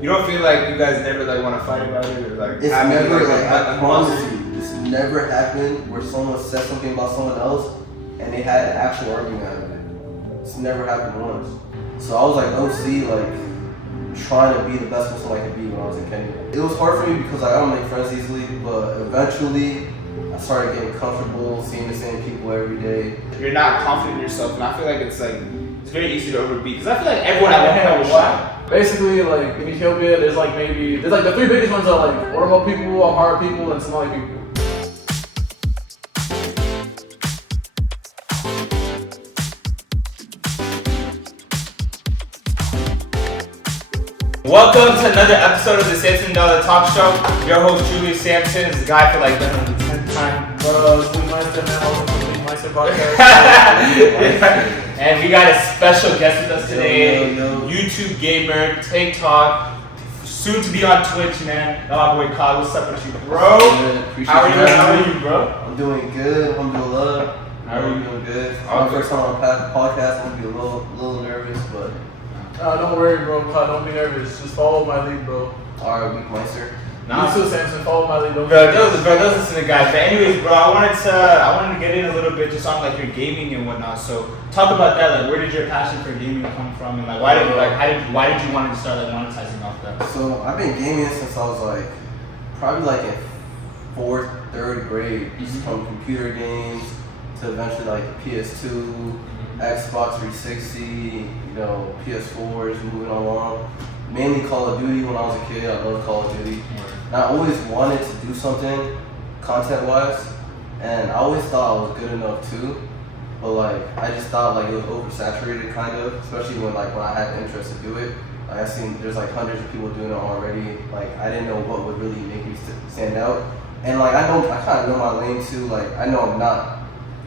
You don't feel like you guys never like want to fight about it or like? It's never like I promise you, this never happened where someone said something about someone else and they had an actual argument out of it. It's never happened once. So I was like OC, like trying to be the best person I could be when I was in Kenya. It was hard for me because like, I don't make friends easily, but eventually I started getting comfortable seeing the same people every day. You're not confident in yourself, and I feel like it's very easy to overbeat because I feel like everyone at one point was shy. Basically, like in Ethiopia, there's like the three biggest ones are like Oromo people, Amhara people, and Somali people. Welcome to another episode of the Samson Dollar Talk Show. Your host Julius Sampson is the guy for like the 10th time. Bro, it's Meister, man. Welcome to the Meister podcast. And we got a special guest with us today. Yo. YouTube gamer, TikTok, soon to be on Twitch, man. Oh, my boy Kyle, what's up with you, bro? How are you, bro? I'm doing good. Alhamdulillah. How are you? Doing good? My first time on a podcast. I'm gonna be a little nervous, but Don't worry, bro. Don't be nervous. Just follow my lead, bro. alright, weak Meister. You too, Samson. Follow my lead. Don't be Bro, nervous. those listen to guys. But anyways, bro, I wanted to get in a little bit just on like your gaming and whatnot. So talk about that. Like, where did your passion for gaming come from, and like why did you want to start like monetizing off that? So I've been gaming since I was like probably like in 4th, 3rd grade. From computer games to eventually like PS2, Xbox 360, you know, PS4s, moving along. Mainly Call of Duty when I was a kid. I loved Call of Duty. And I always wanted to do something content-wise, and I always thought I was good enough too. But like, I just thought like it was oversaturated kind of, especially when I had the interest to do it. Like I seen there's like hundreds of people doing it already. Like I didn't know what would really make me stand out. And like I kind of know my lane too. Like I know I'm not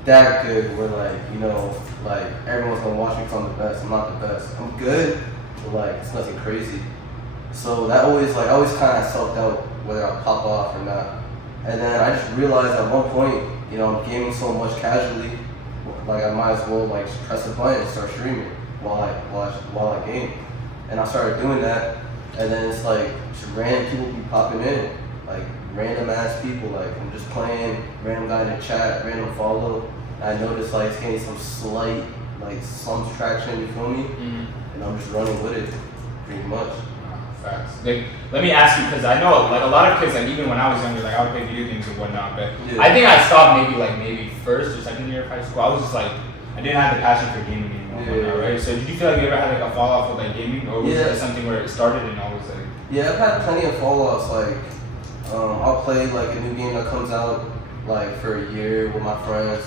that good where like, you know, like everyone's gonna watch me because I'm the best. I'm not the best. I'm good, but like it's nothing crazy. So that always I always kind of self-doubt whether I'll pop off or not. And then I just realized at one point, you know, I'm gaming so much casually, like I might as well like just press a button and start streaming while I game. And I started doing that, and then it's like just random people be popping in, like random ass people. Like I'm just playing, random guy in the chat, random follow. And I noticed like it's getting some slight, like some traction. You feel me? Mm-hmm. And I'm just running with it, pretty much. Facts. Like, let me ask you, because I know like a lot of kids, like even when I was younger, like I would play video games and whatnot, but Yeah. I think I stopped maybe first or second year of high school. I was just like, I didn't have the passion for gaming anymore, whatnot, right? So did you feel like you ever had like a fall off with like gaming, or was it something where it started and always like? Yeah, I've had plenty of fall-offs. Like, I'll play like a new game that comes out like for a year with my friends,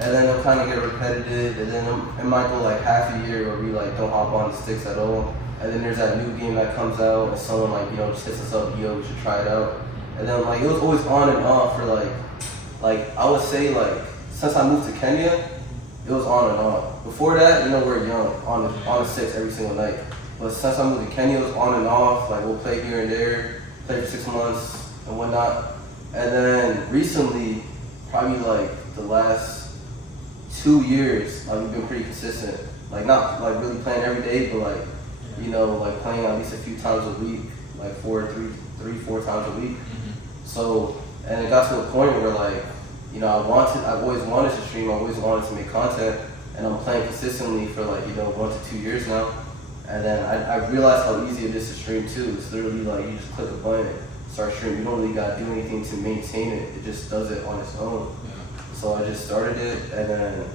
and then it'll kind of get repetitive, and then it might go like half a year where we like don't hop on the sticks at all. And then there's that new game that comes out, and someone like, you know, just hits us up, yo, we should try it out. And then like it was always on and off for like I would say like since I moved to Kenya, it was on and off. Before that, you know, we're young, on the sticks every single night. But since I moved to Kenya, it was on and off. Like we'll play here and there, play for 6 months and whatnot. And then recently, probably like the last 2 years, like we've been pretty consistent. Like not like really playing every day, but like, you know, like playing at least a few times a week, like 4 times a week. So, and it got to a point where like, you know, I've always wanted to stream, I always wanted to make content, and I'm playing consistently for like, you know, 1 to 2 years now. And then I realized how easy it is to stream too. It's literally like you just click a button, start streaming. You don't really gotta do anything to maintain it. It just does it on its own. So I just started it, and then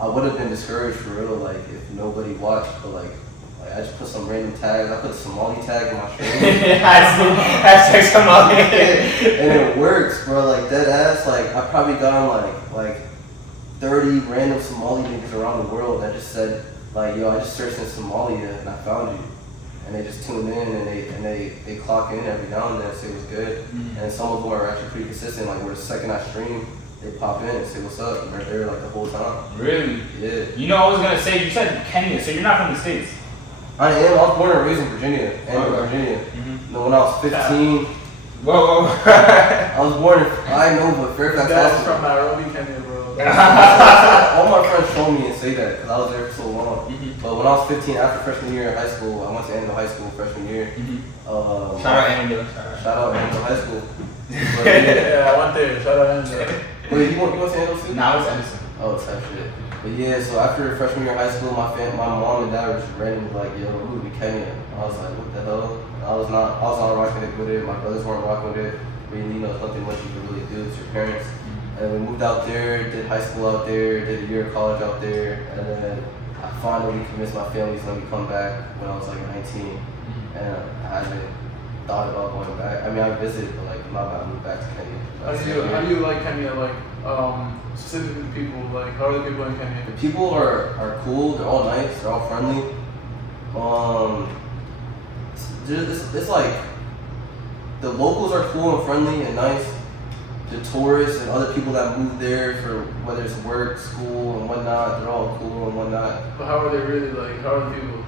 I would have been discouraged for real, like if nobody watched, but like I just put some random tags. I put a Somali tag in my stream. Hashtag Somali. And it works, bro. Like dead ass. Like I probably got on like 30 random Somali niggas around the world that just said like, yo, I just searched in Somalia and I found you. And they just tune in and they clock in every now and then and say what's good. And some of them are actually pretty consistent. Like where the second I stream, they pop in and say what's up, and they're there like the whole time. Really? Yeah. You know, I was gonna say, you said Kenya, so you're not from the States. I am. I was born and raised in Virginia. Virginia. No, when I was 15. Whoa. I was born in, I know, but Fairfax That's Hospital. from Nairobi, Kenya, bro. All my friends show me and say that because I was there for so long. Mhm. But when I was 15, after freshman year in high school, I went to Annandale High School freshman year. Shout out Annandale. Shout out Annandale High School. But, Yeah, I went there. Shout out Angela. wait, you went to Annandale too? Now it's Edison. Oh, type shit. But yeah, so after freshman year in high school, my mom and dad were just randomly like, yo, we're moving to Kenya. I was like, what the hell? I was not rocking it with it. My brothers weren't rocking with it. Really, it's nothing much you can really do. It's your parents. And we moved out there, did high school out there, did a year of college out there, and then I finally convinced my family to let me come back when I was like 19. And I haven't thought about going back. I mean, I visited, but like, I'm not about to move back to Kenya. How do you like Kenya? Like, specifically the people. Like, how are the people in Kenya? The people are cool. They're all nice. They're all friendly. It's like the locals are cool and friendly and nice. The tourists and other people that move there for whether it's work, school, and whatnot, they're all cool and whatnot. But how are they really like? How are the people?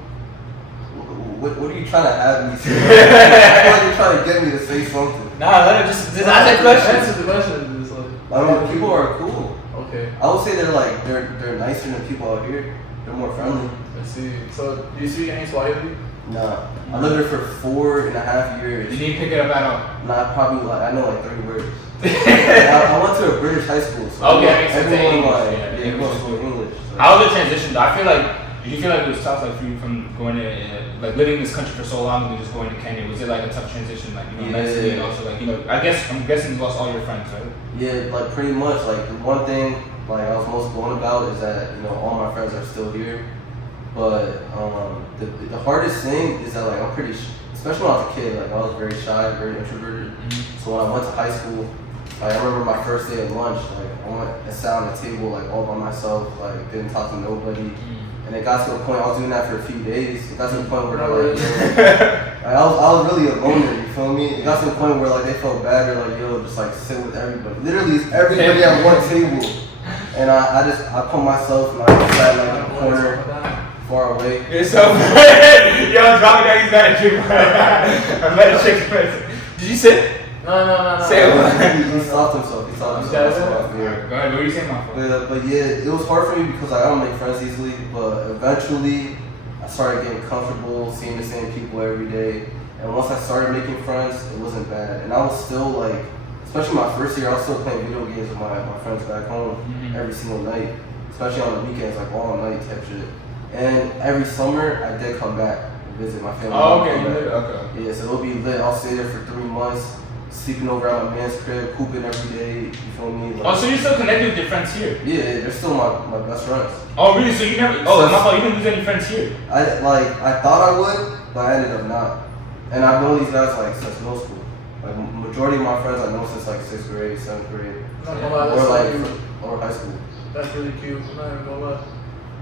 What are you trying to have me say? I feel like you're trying to get me to say something. Nah, let him just answer the question. Answer the question. It's like, I mean, people are cool. okay. I would say they're nicer than people out here. They're more friendly. I see. So, do you speak any Swahili? Nah, I lived there for 4.5 years. You didn't pick it up at all. Nah, probably I know like 30 words. I went to a British high school, so Okay, makes sense. everyone English, like yeah, everyone English. spoke English. So. How was the transition though? I feel like, did you feel like it was tough, like for you from going to, like living in this country for so long and then just going to Kenya? Was it like a tough transition, like, you know, mentally and also like, you know, I'm guessing you lost all your friends, right? Yeah, like pretty much. Like the one thing like I was most blown about is that all my friends are still here. But the hardest thing is that like I'm pretty, especially when I was a kid, like I was very shy, very introverted. So when I went to high school, like I remember my first day at lunch, like I went and sat on the table like all by myself, like didn't talk to nobody. And it got to a point, I was doing that for a few days. It got to the point where they're like, I was really a loner, you feel me? It got to the point where like they felt bad, they're like, yo, just like sit with everybody. Literally it's everybody at one table. And I put myself and I sat like in the corner, far away. You're so funny. Yo, drop me down, he's got a drink. I'm let a chicken person. Did you sit? No. Say what? He stopped himself. Yeah. Go ahead, what were you saying, my friend? But yeah, it was hard for me because I don't make friends easily. But eventually, I started getting comfortable seeing the same people every day. And once I started making friends, it wasn't bad. And I was still like, especially my first year, I was still playing video games with my friends back home every single night. Especially on the weekends, like all night type shit. And every summer, I did come back and visit my family. Oh, okay, okay. Yeah, so it'll be lit. I'll stay there for 3 months, sleeping over at my man's crib, hooping every day. You feel me? Like, Oh, so you're still connected with your friends here? yeah, they're still my best friends. Oh, really? So you never? Oh, my fault. You didn't lose any friends here. I thought I would, but I ended up not. And I've known these guys like since middle school. Like majority of my friends I know since like 6th grade, 7th grade, I'm not gonna lie, that's or like really, or high school. that's really cute. I'm not even gonna lie.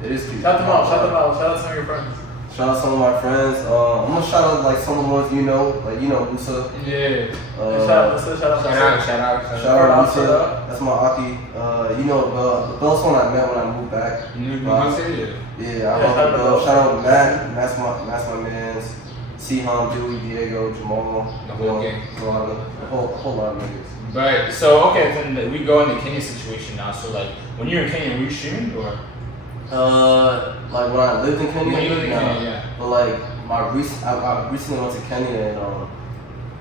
It is cute. Shout them out. Shout out some of your friends. Shout out some of my friends. I'm gonna shout out like some of the ones you know, like Musa. Yeah. Shout out. Shout out. Shout out Musa. That's my Aki. The Bell's one I met when I moved back. You knew Musa? Yeah, I love Bell. Shout out Matt. That's my man's. Siham, Dewey, Diego, Jamal. The whole gang. A whole lot of niggas. But so okay, then we go in the Kenya situation now. So like when you were in Kenya, were you streaming or? Like when I lived in Kenya. When you lived in no. Kenya, yeah. But like I recently went to Kenya in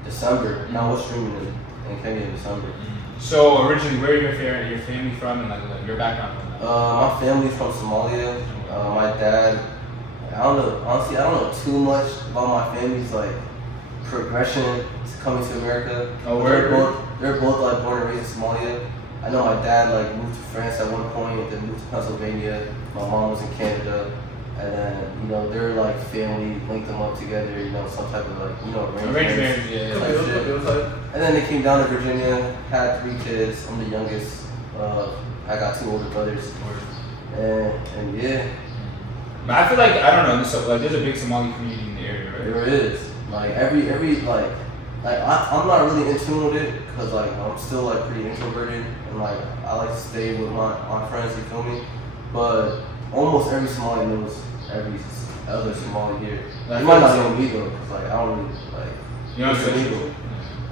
December. And I was streaming in Kenya in December. So originally, where are your family from and like your background? My family's from Somalia. My dad. I don't know. Honestly, I don't know too much about my family's like progression to coming to America. Oh, they're both like born and raised in Somalia. I know my dad like moved to France at one point, then moved to Pennsylvania. My mom was in Canada, and then their like family linked them up together. Some type of like Arranged marriage, yeah. type shit. And then they came down to Virginia, had 3 kids. I'm the youngest. I got 2 older brothers, and yeah. But I feel like I don't know. So like, there's a big Somali community in the area, right? There is. Like every like I'm not really in tune with it because like I'm still like pretty introverted and like I like to stay with my friends. You feel me? But almost every Somali knows every other Somali here. Like, You might not know me though, because like I don't really like. You know what I'm saying? illegal.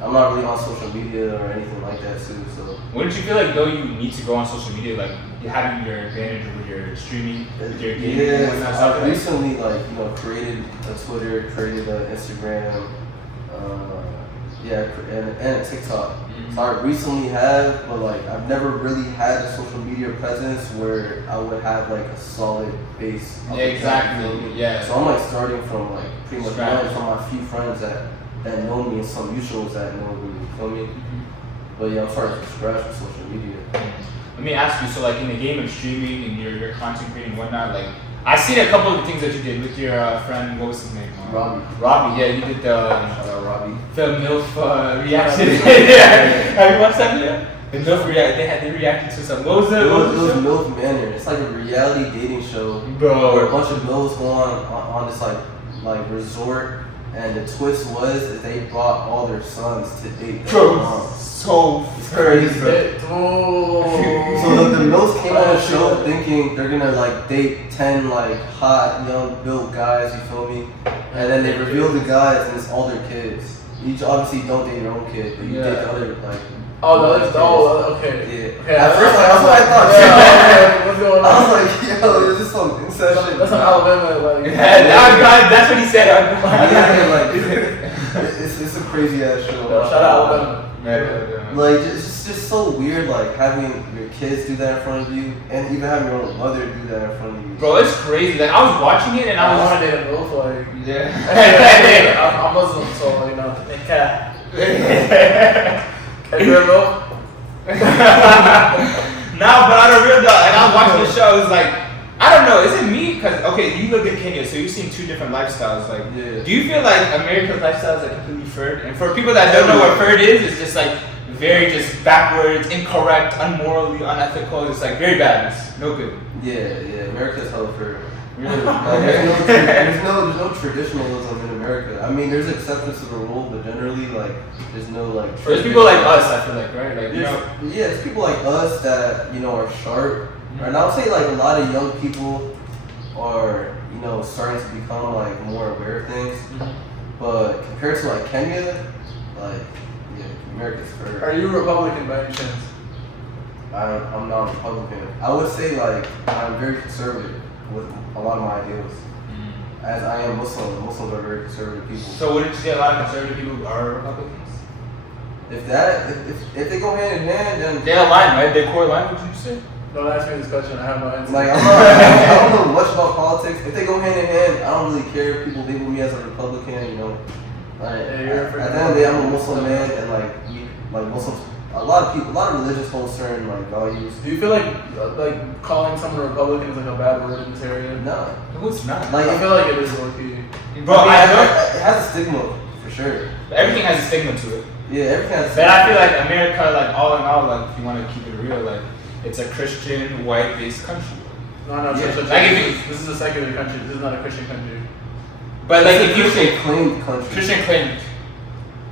I I'm not really on social media or anything like that too. So Wouldn't you feel like though you need to go on social media, like you having your advantage with your streaming, with your gaming and whatnot? yeah, Stuff I like recently created a Twitter, created an Instagram, and a TikTok. Mhm. So I recently have, but like I've never really had a social media presence where I would have like a solid base. Yeah, exactly. Yeah. So I'm like starting from like pretty much Scratch. learning from my few friends that know me and some mutuals that know me. You feel me? Mhm. But yeah, I'm starting from scratch with social media. Let me ask you, so like in the game of streaming and your content creating and whatnot, like I seen a couple of the things that you did with your friend, what was his name? Robbie. Robbie, yeah, you did the Shout out Robbie. MILF reaction. Yeah. Have you watched that video? The MILF react, they reacted to some, what was It it? What was was the show? MILF Manor. It's like a reality dating show where a Bro, bunch of MILFs go on this like resort, and the twist was that they brought all their sons to date their bro, mom. so Crazy. Oh. So the MILFs came on the Oh, show shit. thinking they're gonna like date 10 like hot young built guys, you feel me? And then they reveal the guys and it's all their kids. You obviously don't date your own kid, but you date the other like. Oh, the other, kids. okay. Yeah. Okay, At first, like, that's what I thought. Yeah, okay, what's going I on? was like, yo, is this some incest shit? That's some Alabama, like. that's what he said. Yeah, like, it's a crazy ass show. Yo, shout out Alabama. Like, it's just so weird, like, having your kids do that in front of you, and even having your own mother do that in front of you. Bro, it's crazy. Like I was watching it and I I was want to date a MILF, like. yeah. I'm Muslim, so, you know, they cat. Have you ever MILF? Nah, but on a real dog, like I was watching the show, it was like, I don't know, is it me? Cause okay, you lived in Kenya, so you've seen two different lifestyles. Like, Yeah. do you feel like America's lifestyle is like completely furred? And for people that don't know what furred is, it's just like very just backwards, incorrect, unmorally, unethical. It's like very bad. It's no good. Yeah, America's hella fair. Really? Like, there's no traditionalism in America. I mean, there's exceptions to the rule, but generally, like, there's no like. There's people like us, I feel like, right? Like, you know, Yeah, it's people like us that are sharp. And I would say like a lot of young people are starting to become like more aware of things. But compared to like Kenya, like America's fair. Are you a Republican by any chance? I'm not Republican. I would say like I'm very conservative with a lot of my ideals. As I am Muslim, Muslims are very conservative people. so wouldn't you say a lot of conservative people who are Republicans? If they go hand in hand, then They align, right? They core line, would you say? Don't ask me this question. I have no answer. like I don't know much about politics. If they go hand in hand, I don't really care if people label me as a Republican. Like Yeah, you're a at freaking the end of the day, I'm a Muslim man, and like Muslims, a lot of religions hold certain like values. Do you feel like calling someone a Republican is like a bad word in this area? No, No, it's not. like I feel like it is low key. Bro, I I mean, know. it has a stigma for sure. Everything has a stigma to it. Yeah, everything has. A But I feel like America, like all in all, like if you want to keep it real, like it's a Christian, white-based country. No, Yeah. like this is a secular country. This is not a Christian country. But like if you Christian say claimed country. Christian claim,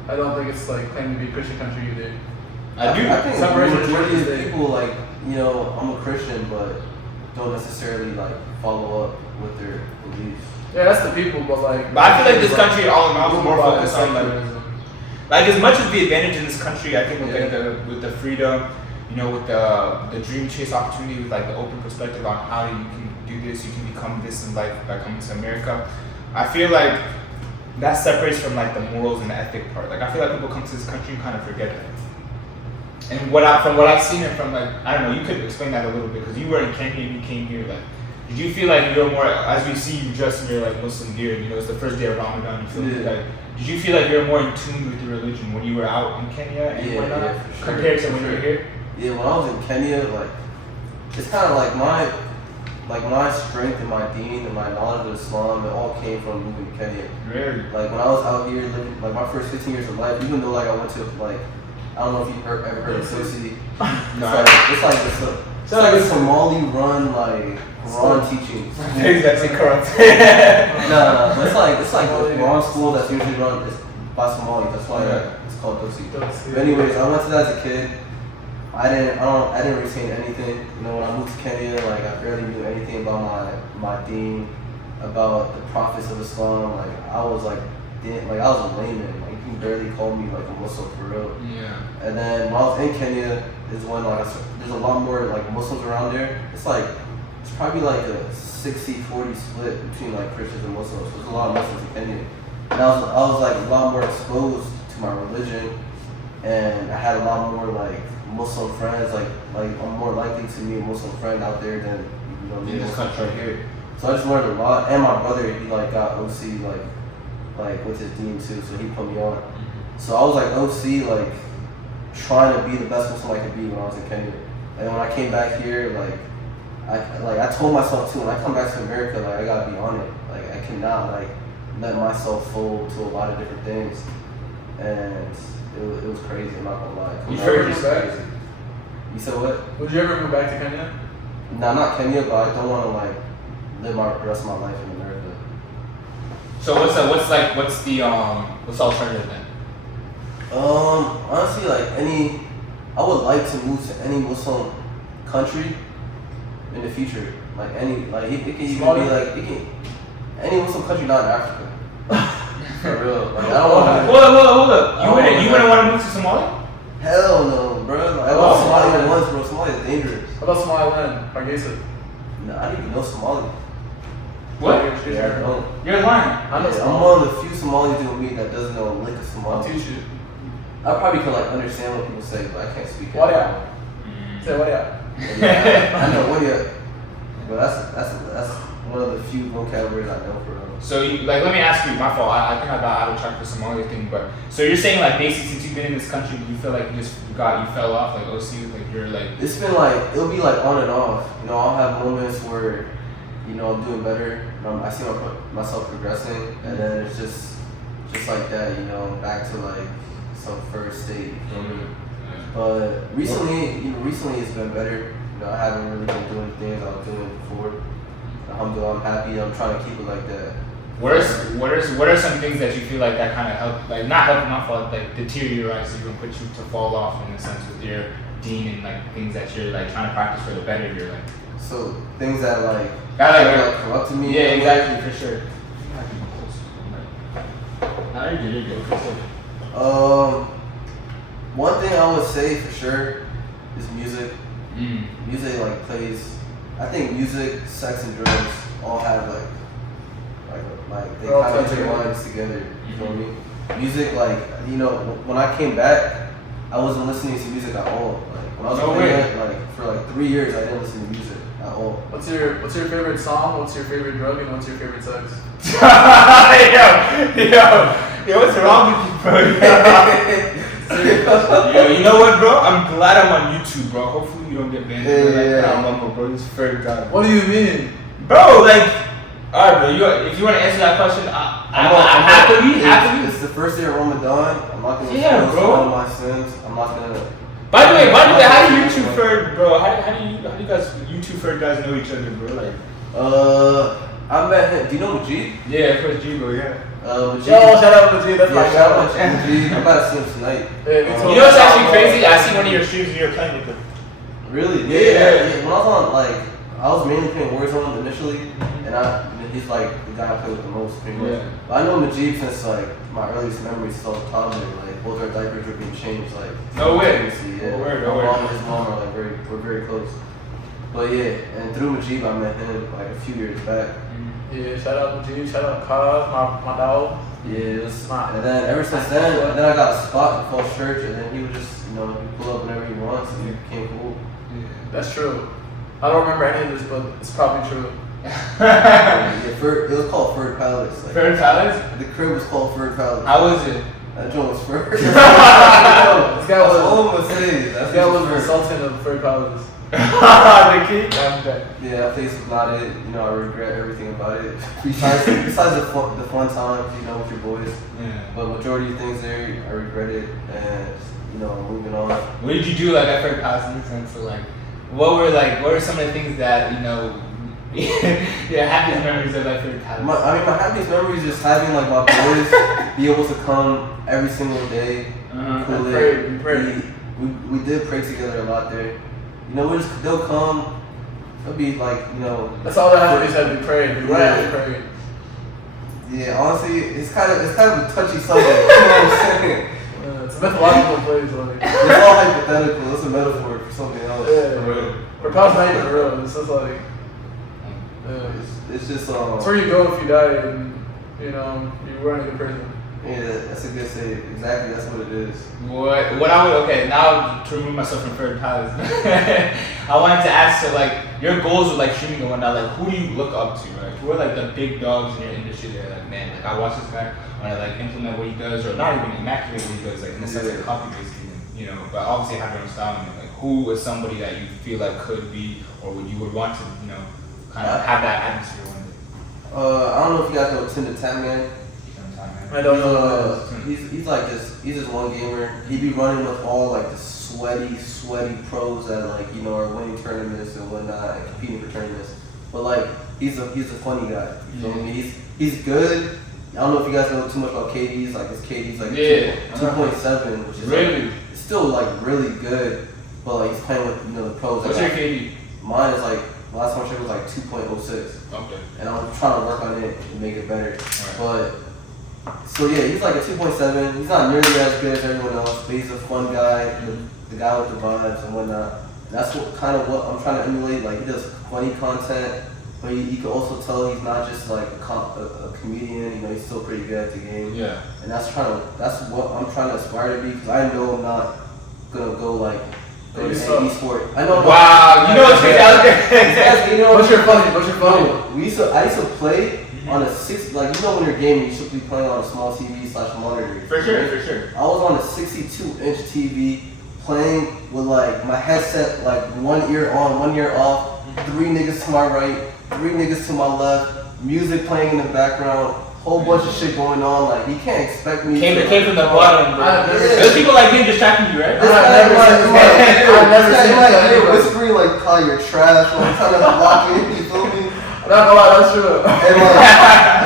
I don't think it's like claiming to be a Christian country either. I do. I think the Separation of majority of churches, people like I'm a Christian, but don't necessarily like follow up with their beliefs. Yeah, that's the people, but like. But I feel like this country, all in all, is more about focused on secularism. like as much as the advantage in this country. I think with like Yeah. with the freedom, with the dream chase opportunity, with like the open perspective on how you can do this, you can become this in life by coming to America. I feel like that separates from like the morals and the ethic part. Like I feel like people come to this country and kind of forget that. And from what I've seen and from like I don't know, you could explain that a little bit because you were in Kenya and you came here. Like, did you feel like you're more as we see you dressed in your like Muslim gear? It's the first day of Ramadan. You feel like did you feel like you're more in tune with your religion when you were out in Kenya and whatnot for sure, compared to for when you were sure. here? Yeah, when I was in Kenya, like it's kind of like my strength and my deen and my knowledge of Islam, it all came from moving to Kenya. Really? Like when I was out here living, like my first 15 years of life, even though like I went to like I don't know if you've ever heard of Sosi. It's like a Somali-run like Quran teaching. That's incorrect. No, but it's like a Quran school that's usually run by Somalis. That's why it's called Dosi. But anyways, I went to that as a kid. I didn't retain anything. When I moved to Kenya, like I barely knew anything about my deen, about the prophets of Islam. Like I was like like I was a layman. Like, you can barely call me like a Muslim for real. Yeah. And then when I was in Kenya, is when like there's a lot more like Muslims around there. It's probably like a 60-40 split between like Christians and Muslims. So there's a lot of Muslims in Kenya. And I was like a lot more exposed to my religion, and I had a lot more like Muslim friends. Like I'm more likely to meet a Muslim friend out there than In this country here. So I just learned a lot. And my brother, he like got OC like with his dean too, so he put me on. So I was like OC like trying to be the best Muslim I could be when I was in Kenya. And when I came back here, I told myself too, when I come back to America, like I gotta be on it. Like I cannot like let myself fold to a lot of different things. And it was crazy, I'm not gonna lie. You ever move back? You said what? Would you ever move back to Kenya? Nah, not Kenya, but I don't wanna like live the rest of my life in America. So what's the alternative then? Honestly, I would like to move to any Muslim country in the future. Like it can even be like any Muslim country, not in Africa. For real. Like I don't want Hold up. You wouldn't want to move to Somalia? Hell no, bro. Like, I went to Somalia once, bro. Somalia is dangerous. How about Somaliland? Hargeisa? No, I didn't even know Somali. What? Yeah, I don't. You're lying. I know I'm Somali. one of the few Somalis doing me that doesn't know a lick of I'll Somali. teach you. I probably could like understand what people say, but I can't speak it. What yeah? Say what yeah? Yeah, I know what yeah. But that's one of the few vocabularies I know for them. So let me ask you, my fault. I think I got out of track for Somalia thing, but so you're saying like basically since you've been in this country, you feel like you fell off like OC, like you're like. It's been like it'll be like on and off. I'll have moments where I'm doing better. I see myself progressing, and then it's just like that. Back to like some first state. You feel me? But recently it's been better. I haven't really been doing things I was doing before. Alhamdulillah, I'm happy. I'm trying to keep it like that. What are some things that you feel like that kind of help, like not help, not fall, like deteriorize you and put you to fall off in a sense with your deen and like things that you're like trying to practice for the better of your life? So things that like corrupt to me. Yeah, exactly, for sure. Now you're good. One thing I would say for sure is music. Music like plays. I think music, sex, and drugs all have like they kind of intertwine together. You feel me? Music, like when I came back, I wasn't listening to music at all. Like when I was playing, like for like 3 years, I didn't listen to music at all. What's your favorite song? What's your favorite drug? And what's your favorite sex? Yo, what's wrong with you, bro? Yo, you know what, bro? I'm glad I'm on YouTube, bro. Hopefully you don't get banned. Bro. This fair guy. What do you mean? Bro, like, alright, bro. If you want to answer that question, I'm happily. It's the first day of Ramadan. I'm not gonna expose all my sins. I'm not gonna. By the way, how do YouTube third, bro? How do you guys YouTube third guys know each other, bro? Like, I met him. Do you know Majid? Yeah, first G, bro. Yeah. Majid. Yo, shout out Majid. That's my shout out Majid. I'm about to see him tonight. You know what's actually crazy? I see one of your streams and you're playing with him. Really? Yeah. When I was on, I was mainly playing Warzone initially, and he's like the guy I play with the most, pretty much. Yeah. But I know Majid since like my earliest memories, still a toddler. Like both our diapers were being changed. Like no way. Yeah. No word. My mom and his mom are like we're very close. But yeah, and through Majid, I met him like a few years back. Yeah, shout out Majid, shout out Kaz, my dog. Yeah, it was smart. And then ever since then, I got a spot in Falls Church, and then he would just, he pull up whenever he wants, and he became cool. Yeah, that's true. I don't remember any of this, but it's probably true. It was called Ferd Palace. Like, Ferd Palace? The crib was called Ferd Palace. How was it? That joint was Ferd. This guy was all I'm gonna say. This guy was the Sultan of Ferd Palace. The king? Yeah, that place was not it. I regret everything about it. Besides the fun times, with your boys. Yeah. But majority of things there, I regret it, and moving on. What did you do at Ferd Palace in the sense of what were some of the things that your happiest memories of Ferd Palace? My happiest memories is just having my boys be able to come every single day. Cool. We prayed. We did pray together a lot there. They'll come. They'll be That's all that happened is that we prayed. We prayed. Yeah, honestly, it's kind of a touchy subject. You know what I'm saying? It's a mythological place, like. It's all hypothetical. It's a metaphor for something else. Yeah. For real. Or probably not even real. It's just like. It's just It's where you go if you die and, you know, you weren't a good person. Yeah, that's a good say. Exactly, that's what it is. What I would, okay, now to remove myself from third palace, I wanted to ask, so like, your goals with like streaming and whatnot, like, who do you look up to, right? Who are like the big dogs in your industry that are like, man, like, I watch this guy, I want to like implement what he does, or not even immaculate what he does, like, in the sense of copy based even, you know, but obviously have your own style, and like, who is somebody that you feel like could be, or you would want to, you know, kind of have that atmosphere one day? I don't know if you guys know Tim the Tap Man. I don't know. He's like this. He's just one gamer. He be running with all like the sweaty pros that like, you know, are winning tournaments and whatnot and competing for tournaments. But like he's a funny guy. You feel me? He's good. I don't know if you guys know too much about KD's. Like his KD's like 2.7, which is really like, it's still like really good. But like he's playing with, you know, the pros. What's your KD? Mine is like last time I checked was like 2.06. Okay. And I'm trying to work on it and make it better. Right. But so yeah, he's like a 2.7. He's not nearly as good as everyone else, but he's a fun guy, the guy with the vibes and whatnot. And that's what I'm trying to emulate. Like he does funny content, but you can also tell he's not just like a comedian. You know, he's still pretty good at the game. Yeah. And that's what I'm trying to aspire to be, because I know I'm not gonna go like go to e-sport. I know. Wow, you know what's crazy out there? You know What's your funny? I used to play on a like, you know, when you're gaming, you should be playing on a small TV/monitor. For sure. I was on a 62-inch TV playing with like my headset, like one ear on, one ear off, 3 niggas to my right, 3 niggas to my left, music playing in the background, whole bunch of shit going on. Like, you can't expect me Came to from the bottom, bro. There's people like him distracting you, right? I've never seen that. Whispering like, call your trash, like trying to lock in, you feel me? I'm not gonna lie, that's true.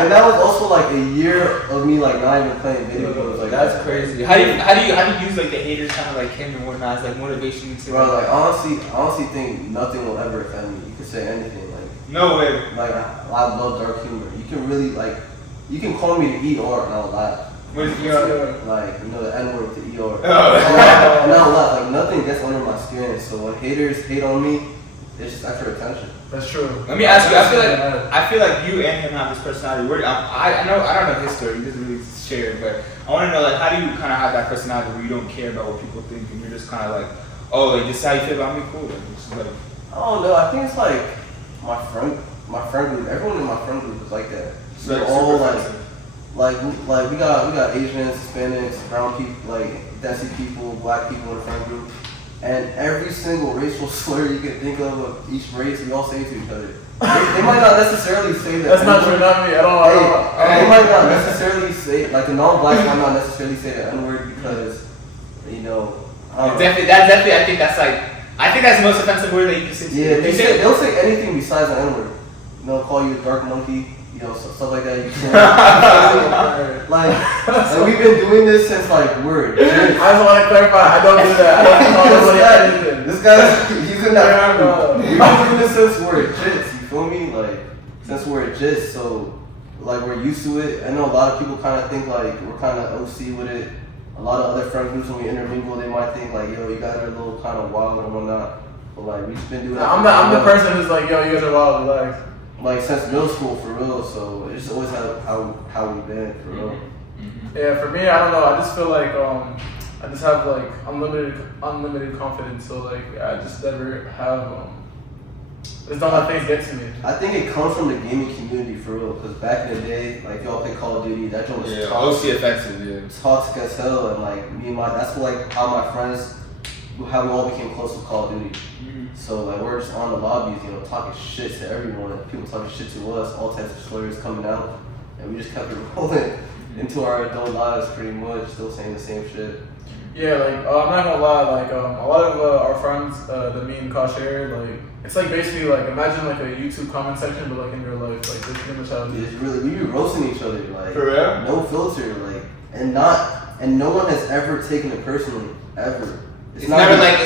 And that was also like a year of me like not even playing video games. Like that's crazy. How do you use like the haters kind of like him and whatnot as like motivation to? Bro, like honestly think nothing will ever offend me. You can say anything. Like no way. Like I love dark humor. You can really like, you can call me the ER and I'll laugh. What's the like, you know, the N word with the ER. Oh. And I'll laugh. Like nothing gets under my skin. So when haters hate on me, it's just extra attention. That's true. Let me ask you. I feel like you and him have this personality. I don't know his story. He doesn't really share it, but I want to know, like, how do you kind of have that personality where you don't care about what people think and you're just kind of like, oh, like, this is how you feel about me, cool. Like, it's like, I don't know. I think it's like my friend group. Everyone in my friend group is like that. it's They're like all super like we got Asians, Hispanics, brown people, like Desi people, black people in the friend group. And every single racial slur you can think of each race, we all say to each other. They might not necessarily say that. That's not true, not me. I don't. They might not necessarily say, like the non-blacks might not necessarily say the N-word because, you know. definitely. I think that's the most offensive word that you can say. Yeah, they'll say anything besides the N-word. They'll call you a dark monkey. You know, stuff like that. You can, like we've been doing this since like we're. I just want to clarify. I don't do that. I don't do this guy, he's in that group. We've been doing this since we're jits. You feel me? Like since we're jits, so like we're used to it. I know a lot of people kind of think like we're kind of OC with it. A lot of other friend groups when we intermingle, they might think like, yo, you guys are a little kind of wild and whatnot. But like we've been doing that. I'm the person who's like, yo, you guys are wild, relax. Like since middle school for real, so it's just always how we've been for real. Mm-hmm. Yeah, for me, I don't know. I just feel like I just have like unlimited confidence. So like I just never have just don't let things get to me. I think it comes from the gaming community for real, because back in the day, like y'all play Call of Duty, that joint was OC offensive, yeah. Toxic as hell, and like me and that's like how my friends, how we all became close with Call of Duty. So like we're just on the lobbies, you know, talking shit to everyone, and people talking shit to us, all types of slurs coming out, and we just kept it rolling into our adult lives pretty much, still saying the same shit. Yeah, like I'm not gonna lie, like a lot of our friends that me and Ka shared, like it's like basically like imagine like a YouTube comment section, but like in real life, like that's pretty much how it is. It's really, we be roasting each other, like for real? No filter, like and no one has ever taken it personally, ever. It's never like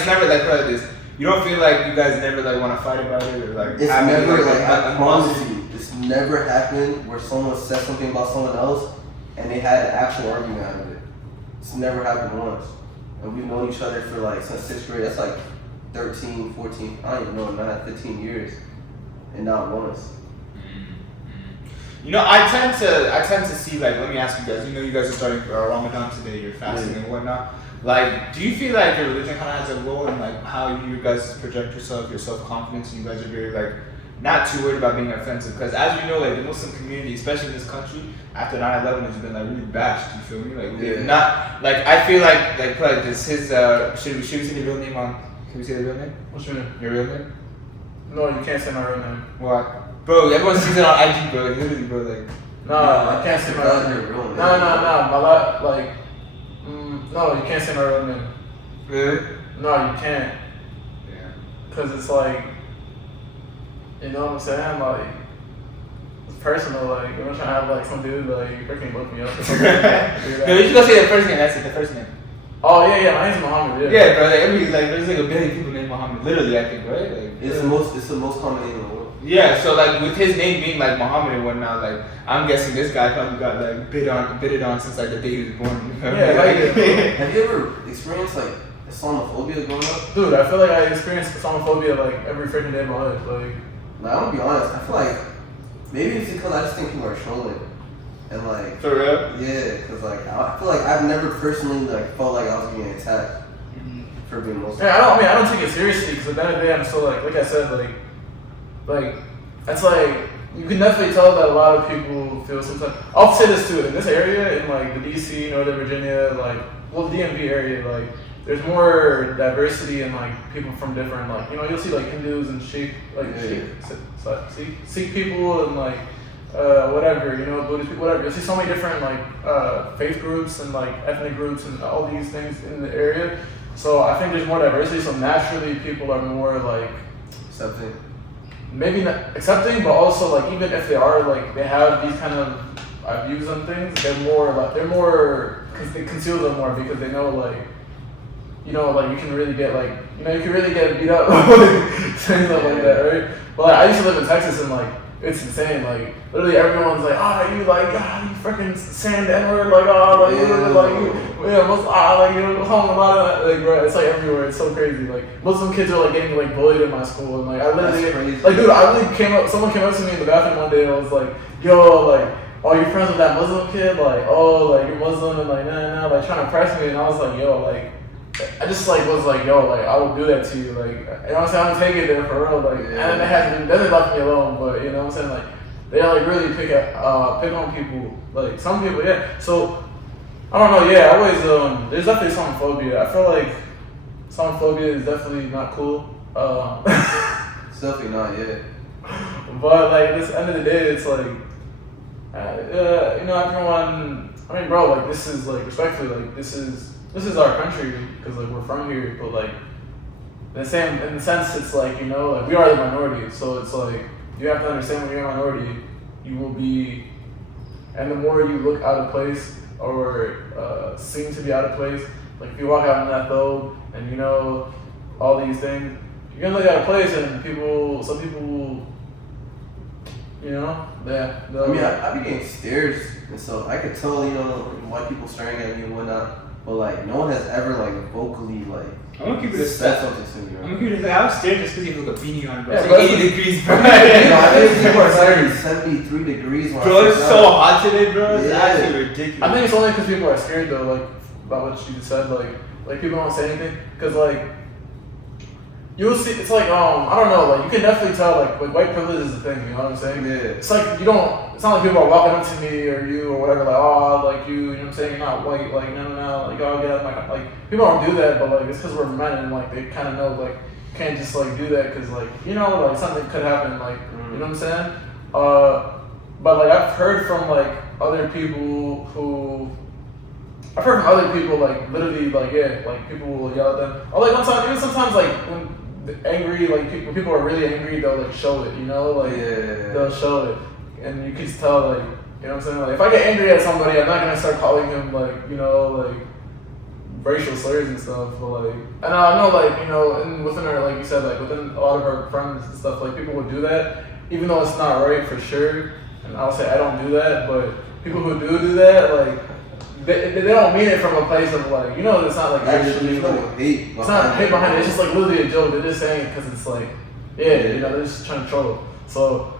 this. You don't feel like you guys never like want to fight about it or like. It's never like I promise you, it's never happened where someone said something about someone else and they had an actual argument out of it. It's never happened once. And we've known each other for like since 6th grade. That's like 13, 14, I don't even know, not 15 years. And not once. You know, I tend to see, like, let me ask you guys. You know, you guys are starting Ramadan today. You're fasting and whatnot. Like, do you feel like your religion kind of has a role in like how you guys project yourself, your self confidence, and you guys are very like not too worried about being offensive? Because as we know, like the Muslim community, especially in this country, after 9/11 has been like really bashed. You feel me? Like they've not like I feel like this. His should we say the real name on? Can we say the real name? What's your name? Your real name? No, you can't say my real name. Why? Bro, everyone sees it on IG, bro. Like, literally, bro. Like, No, I can't say my real name. real name. No. My like, no, you can't say my real name. really? No, you can't. Yeah. Cause it's like, you know what I'm saying? Like, it's personal. Like, you're not trying to have like some dude like freaking look me up or something. No, you should go say the first name. That's it. The first name. Oh yeah, my name's Muhammad. Yeah, bro. Like there's like a billion people named Muhammad. Literally, I think, right? Like, It's the most common name in the world. yeah. So like with his name being like Muhammad and whatnot, like I'm guessing this guy probably got like bidded on since like the day he was born. You know? Yeah, like, Have you ever experienced like Islamophobia growing up? dude, I feel like I experienced Islamophobia like every freaking day of my life. Like, Like, I'm gonna be honest, I feel like maybe it's because I just think people are trolling. And like, For real? yeah, because like, I feel like I've never personally like felt like I was being attacked for being Muslim. yeah, I don't take it seriously because at the end of the day, I'm still like I said, like that's like you can definitely tell that a lot of people feel sometimes. I'll say this too, in this area, in like the DC, Northern Virginia, like the DMV area, like there's more diversity and like people from different like you'll see like Hindus and Sikh Sikh people and like whatever, Buddhist people, whatever. You'll see so many different like faith groups and like ethnic groups and all these things in the area. So I think there's more diversity. So naturally, people are more like Something. maybe not accepting, but also like even if they are like they have these kind of views on things, they're more because they conceal them more because they know like like you can really get like you can really get beat up saying stuff like that, right? But like I used to live in Texas and like it's insane. Like literally everyone's like, you freaking saying the N-word, like like what's home about it? Like bro, it's like everywhere. It's so crazy. Like Muslim kids are like getting like bullied in my school and like I literally like dude, someone came up to me in the bathroom one day and I was like, yo, like, oh, you're friends with that Muslim kid? Like, oh, like you're Muslim and like nah, like trying to press me and I was like, yo, like I just like was like, yo, like I would do that to you, like you know what I'm saying? I'm take it there for real, like and then they left me alone, but you know what I'm saying? Like they like really pick on people, like some people, yeah. So I don't know, yeah, I always there's definitely Islamophobia. I feel like Islamophobia is definitely not cool. It's definitely not yet. But like at the end of the day, it's like everyone. I mean, bro, like this is like respectfully, like this is our country because like we're from here, but like in the sense, it's like like we are the minority, so it's like you have to understand when you're a minority, you will be, and the more you look out of place or seem to be out of place, like if you walk out in that thobe and all these things, you're gonna look out of place, and some people, yeah. I mean, I be getting stares and stuff. I could tell, white people staring at me and whatnot. But like, no one has ever like vocally like I'm gonna keep it a said step. something to me. I'm gonna keep it. I was staring just because you have like a beanie on, bro. Yeah, It's bro, like 80 degrees, bro. I think people are saying 73 degrees. When Bro, I it's sit so down. hot today, bro. It's Yeah. actually ridiculous. I think it's only because people are scared though, like about what you just said, like people don't say anything because like you'll see. It's like I don't know, like you can definitely tell like white privilege is a thing. You know what I'm saying? Yeah. It's like you don't. It's not like people are walking up to me or you or whatever, like like you know what I'm saying? You're not white, like no, like get out of my like people don't do that, but like it's because we're men and like they kind of know like you can't just like do that because like like something could happen, like you know what I'm saying? But like I've heard from like other people like literally like like people will yell at them. Or like one time, even sometimes like when angry, like when people are really angry, they'll like show it, like they'll show it, and you can tell like what I'm saying. Like if I get angry at somebody, I'm not gonna start calling him like like racial slurs and stuff. But like, and I know like and within our like you said like within a lot of our friends and stuff, like people would do that, even though it's not right for sure, and I'll say I don't do that, but people who do that, like, they don't mean it from a place of like, it's not like actually there's no like, hate. it's not hate behind it. It's just like literally a joke. They're just saying it because it's like, they're just trying to troll. So,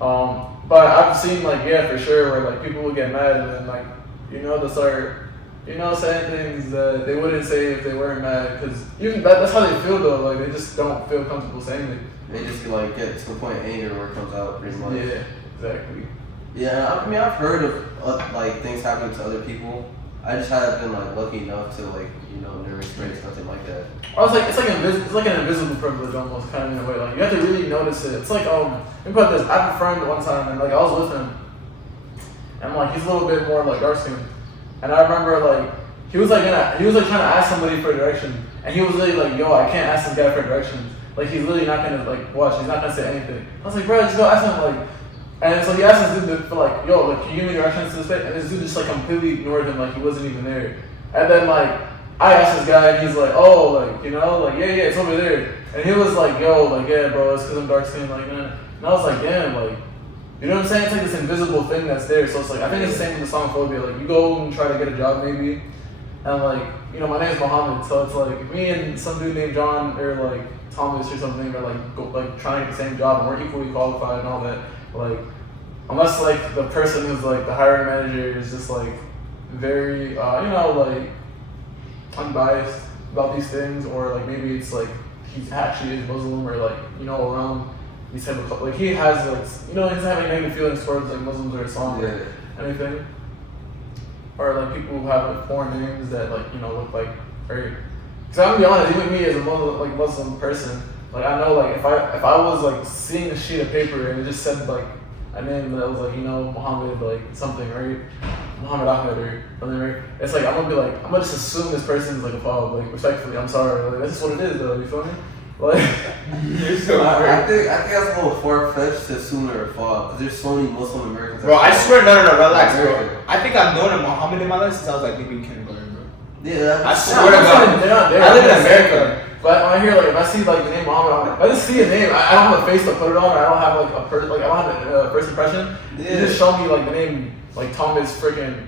but I've seen like, for sure, where like people will get mad and then like, they'll start, saying things that they wouldn't say if they weren't mad, because that's how they feel though. Like they just don't feel comfortable saying it. They just like get to the point of anger where it comes out pretty much. Yeah, exactly. Yeah, I mean, I've heard of like things happening to other people. I just haven't been like lucky enough to like never experience something like that. Or it's like an invisible privilege almost, kind of in a way. Like you have to really notice it. It's like let me put this. I have a friend one time, and like I was with him, and like he's a little bit more like dark skinned, and I remember like he was like trying to ask somebody for direction, and he was really like, yo, I can't ask this guy for directions. Like he's really not gonna like watch. He's not gonna say anything. I was like, bro, just go ask him like. And so he asked this dude for like, yo, like, can you give me directions to this place? And this dude just like completely ignored him, like he wasn't even there. And then like I asked this guy, and he's like, oh, like yeah, it's over there. And he was like, yo, like yeah, bro, it's because I'm dark skinned, like man. And I was like, damn, like, you know what I'm saying? It's like this invisible thing that's there. So it's like I think it's the same with the song Phobia. Like you go and try to get a job maybe, and like my name's Mohammed, so it's like me and some dude named John or like Thomas or something are like trying to get the same job, and we're equally qualified and all that. Like, unless like the person who's like the hiring manager is just like very, like unbiased about these things, or like maybe it's like he actually is Muslim, or like around these type of like he has like he doesn't have any negative feelings towards like Muslims or Islam or anything, or like people who have like foreign names that like look like very. Because I'm gonna be honest, even me as a Muslim person. Like I know, like if I was like seeing a sheet of paper and it just said like a name that was like Muhammad like something, right, Muhammad Ahmed or something, right? It's like I'm gonna just assume this person's like a foul, like respectfully, I'm sorry, like that's just what it is though. You feel me? Like you're so I think that's a little far-fetched to assume they're a foul, because there's so many Muslim Americans. Bro, I swear, no, relax, bro. I think I've known a Muhammad in my life since I was like maybe in kindergarten, bro. Yeah, I swear to God. They're not there. I live in America. But when I hear if I see the name Muhammad, if I just see a name, I don't have a face to put it on, or I don't have I don't have a first impression. You just show me the name Thomas freaking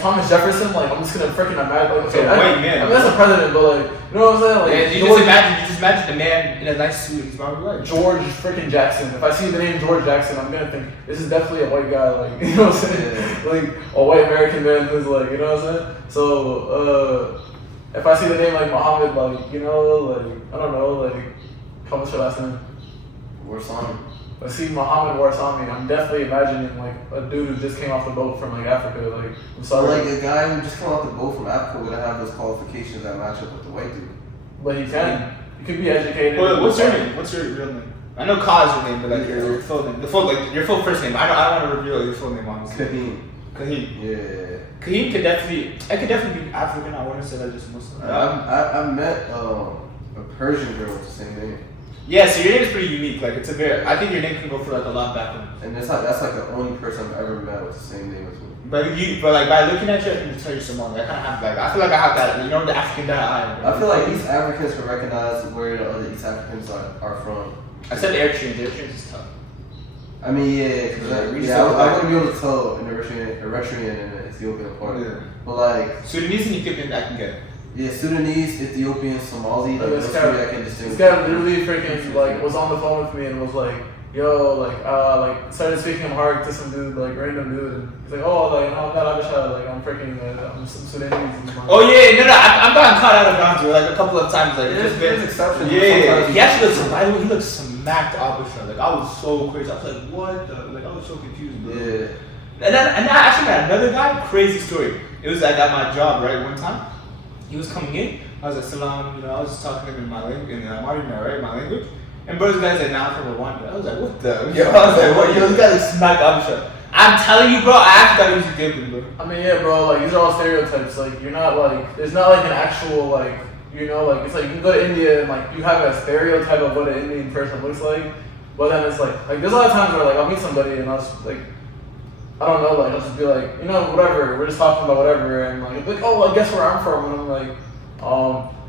Thomas Jefferson. Like I'm just gonna freaking imagine okay. Wait, man. I mean that's a president, but you know what I'm saying? Like yeah, you just imagine the man in a nice suit. He's probably like George freaking Jackson. If I see the name George Jackson, I'm gonna think this is definitely a white guy. Like you know what I'm saying? Like a white American man who's like you know what I'm saying? So. If I see the name like Muhammad, like I don't know, like how much your last name? Warsami. If I see Muhammad Warsami, I'm definitely imagining like a dude who just came off the boat from like Africa. Like I'm sorry. Like a guy who just came off the boat from Africa would have those qualifications that match up with the white dude. But he can. He could be educated. Wait, what's your name? What's your real name? I know Ka is your name, but like your full name, your full first name. I don't want to reveal your full name honestly. Kahim. Yeah. Kahim could definitely be African. I wouldn't say that just Muslim. I met a Persian girl with the same name. Yeah, so your name is pretty unique. Like I think your name can go for like a lot backwards. And that's like the only person I've ever met with the same name as me. But like by looking at you, I can just tell you're Somali. I kind of have I feel like I have that. The African eye. I feel like East Africans can recognize where the other East Africans are from. I said Eritreans. Eritreans is tough. I mean, I wouldn't be able to tell an Eritrean and an Ethiopian apart. Yeah. But like Sudanese and Ethiopian, I can get. Yeah, Sudanese, Ethiopian, Somali, those three I can distinguish. This guy literally freaking was on the phone with me and was like, yo, started speaking Amharic to some dude, random dude, and he's like, oh, no, I'm not Abishai, I'm freaking, I'm Sudanese. Oh yeah, no, I've gotten caught out of bounds a couple of times, there's exceptions. Yeah, he actually looks, by the way, he looks smacked Abishai, I was so crazy, I was like, what the, I was so confused, bro. Yeah. And I actually met another guy, crazy story. It was at my job, right, one time. He was coming in, I was like, salam, I was just talking to him in my language, in Amharic, right, my language. And bro, this guy's like, nah, I'm from Rwanda. I was like, what the? Yo, I was like, what? Yo, this guy smacked Abishai. I'm telling you, bro, I actually thought he was Egyptian, bro. I mean, yeah, bro, these are all stereotypes. You're not, there's not, an actual, it's like, you can go to India and, you have a stereotype of what an Indian person looks like. But then it's there's a lot of times where, I'll meet somebody and I'll just, I don't know, I'll just be like, whatever, we're just talking about whatever. And, oh, well, guess where I'm from? And I'm like,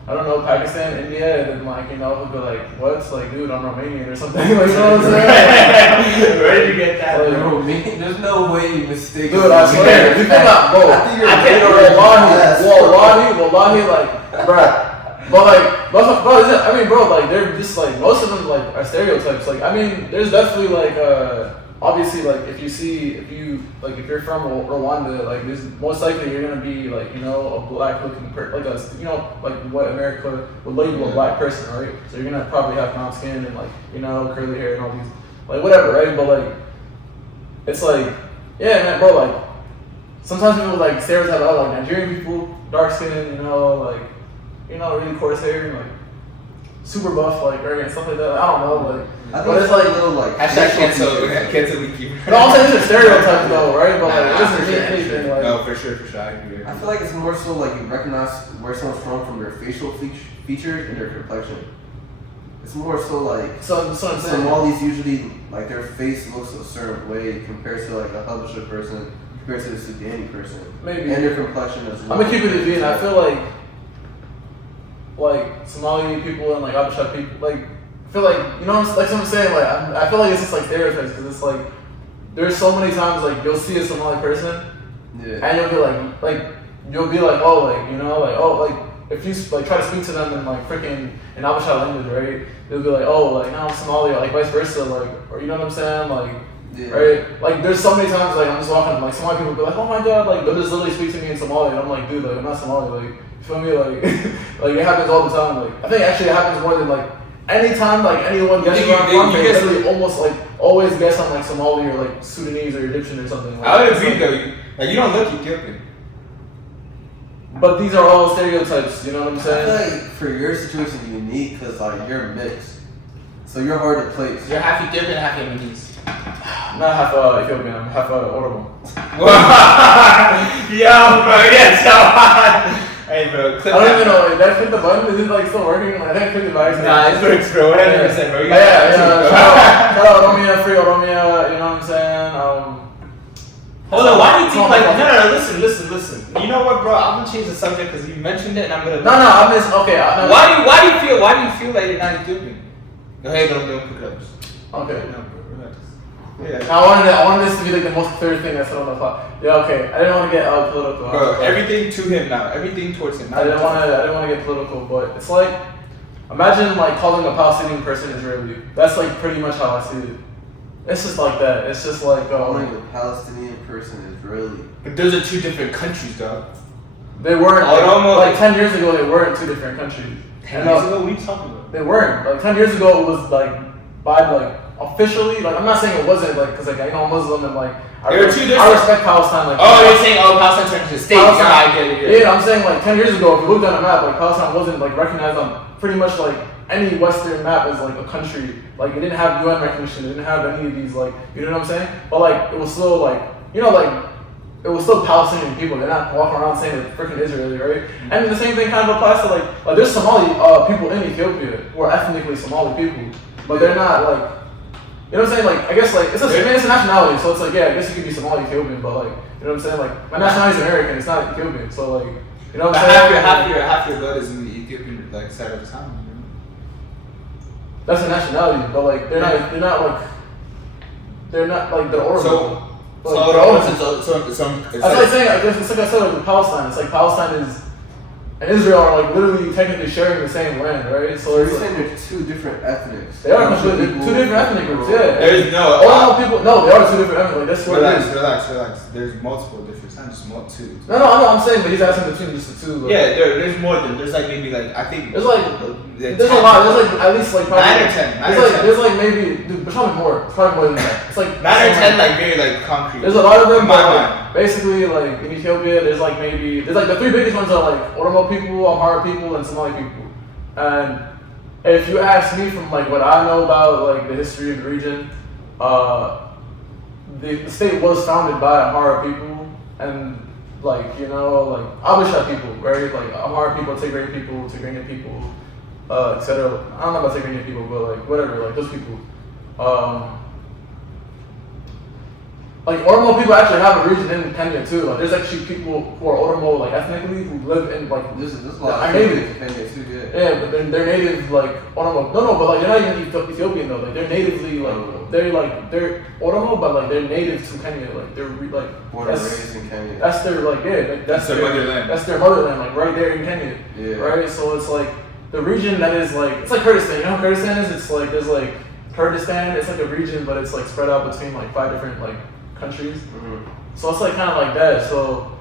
I don't know, Pakistan, India, and then like, he'll be like, what's like, dude, I'm Romanian or something. Like, you know what I'm saying? Where did you get that? Like, Bro, there's no way you mistake. dude, I swear, you cannot, bro. I think you're I can't, wallahi, like, bruh. But like, bro, like, they're just like, most of them like are stereotypes. Like, I mean, there's definitely like, obviously, like, if you're from Rwanda, like, there's most likely you're gonna be like, a black looking like what America would label a black person, right? So you're gonna probably have brown skin and like, curly hair and all these, like, whatever, right? But like, it's like, yeah, man, bro, like, sometimes people like stereotype out like Nigerian people, dark skin, like, really coarse hair, and like super buff, like, right, and stuff like that. I don't know, like. I think But it's like, a little like Cancel Wiki. no, I'm saying it's a stereotype though, right? But like, it isn't anything like. No, for sure, I agree. I feel like it's more so like you recognize where someone's from their facial features and their complexion. It's more so like So I'm saying. Somalis usually like their face looks a certain way compared to like a Habesha person compared to the Sudani person. Maybe. And their complexion as well. I'm gonna keep it a beat. I feel like Somali people and like Habesha people, like, I feel like, like what I'm saying, like, I feel like it's just like stereotypes, because it's like, there's so many times like you'll see a Somali person, and you'll be like, oh, like, if you like try to speak to them in like freaking in Habesha language, right? They'll be like, oh, like, no, I'm Somali, or like vice versa, like, or you know what I'm saying, like, right? Like, there's so many times like I'm just walking, like, Somali people be like, oh my god, like, they'll just literally speak to me in Somali, and I'm like, dude, like, I'm not Somali, like, you feel me, like, like, it happens all the time, like, I think actually it happens more than like. Anytime like anyone guesses where I'm from, they literally almost like always guess I'm like Somali or like Sudanese or Egyptian or something. Like, I would agree though. You don't look Ethiopian. But these are all stereotypes. You know what I'm I saying? feel like for your situation you're unique because like you're mixed, so you're hard to place. You're half Ethiopian, half Yemenis. I'm not half Ethiopian. I'm half Oromo. Yo, bro, yes, hey, bro, I don't even know. Did I click the button? Is it like still working? I think I clicked it by accident. Nah, it works, bro. 100%, bro. Yeah. Shout out Oromia, free Oromia. You know what I'm saying? Hold on, why do you think like no, listen. You know what, bro? I'm gonna change the subject because you mentioned it, and I'm gonna. I'm just okay. Why do you feel like you're not Ethiopian? Go ahead, don't pick it up. Okay. No, bro, relax. Yeah. I wanted this to be like the most clear thing I said on the pod. Yeah, okay. I didn't want to get political. Bro, everything to him now. Everything towards him. I didn't want to get political, but it's like, imagine like calling a Palestinian person Israeli. That's like pretty much how I see it. It's just like that. It's just like Calling the Palestinian person Israeli. But those are two different countries, dog. They weren't Oromo, like 10 years ago. They weren't two different countries. 10 years ago, what are you talking about? They weren't. Like 10 years ago, it was like by like officially. Like I'm not saying it wasn't like because like I'm Muslim and like There were two different. I respect Palestine. Like You're saying Palestine turned into a state. Yeah, I'm saying like 10 years ago, if you looked on a map, like Palestine wasn't like recognized on pretty much like any Western map as like a country. Like it didn't have UN recognition. It didn't have any of these like, you know what I'm saying? But like it was still like, like it was still Palestinian people. They're not walking around saying they're freaking Israeli, right? And the same thing kind of applies to like there's Somali people in Ethiopia who are ethnically Somali people, but they're not like. You know what I'm saying? Like, I guess, like, it's a nationality, so it's like, yeah, I guess you could be Somali Ethiopian, but, like, you know what I'm saying? Like, my nationality is American, it's not Ethiopian, so, like, you know what I'm saying? Half your blood is in the Ethiopian, like, side of the town, you know? That's a nationality, but, like, they're not, the Oromo. That's like saying, I guess, it's like I said, like, with Palestine, it's like Palestine and Israel are like literally technically sharing the same land, right? So you're saying there's two different ethnics. They are completely two different ethnic groups, yeah. There's no Oromo people. No, they are two different ethnic. Like that's what it is. Relax. There's multiple different, not just two. No, I'm saying, but he's asking between just the two. Like, yeah, there's more than there's like maybe like I think there's like there's a lot. There's like at least like probably 9 or 10. There's like maybe there's probably more. It's probably more than that. It's like 9 or 10 like very like concrete. There's a lot of them, in but my like, mind. basically like in Ethiopia, there's like the three biggest ones are like Oromo people, Amhara people, and Somali people. And if you ask me from like what I know about like the history of the region, the state was founded by Amhara people and like Habesha people, right? Like Amhara people, Tigrayan people, etc. I don't know about Tigrayan people, but like whatever, like those people. like Oromo people actually have a region in Kenya too. Like there's actually people who are Oromo like ethnically who live in like This is a lot are of native. Kenya too, yeah. Yeah, but they're native like Oromo. No, but like they're not even Ethiopian though. Like they're natively they're Oromo, but like they're native to Kenya. Like they're like Born and raised in Kenya. that's their like like, That's their motherland. That's their motherland, like right there in Kenya. Yeah. Right. So it's like the region that is like it's like Kurdistan. You know what Kurdistan is? It's like there's like Kurdistan. It's like a region, but it's like spread out between like 5 different like countries. Mm-hmm. So it's like kind of like that. So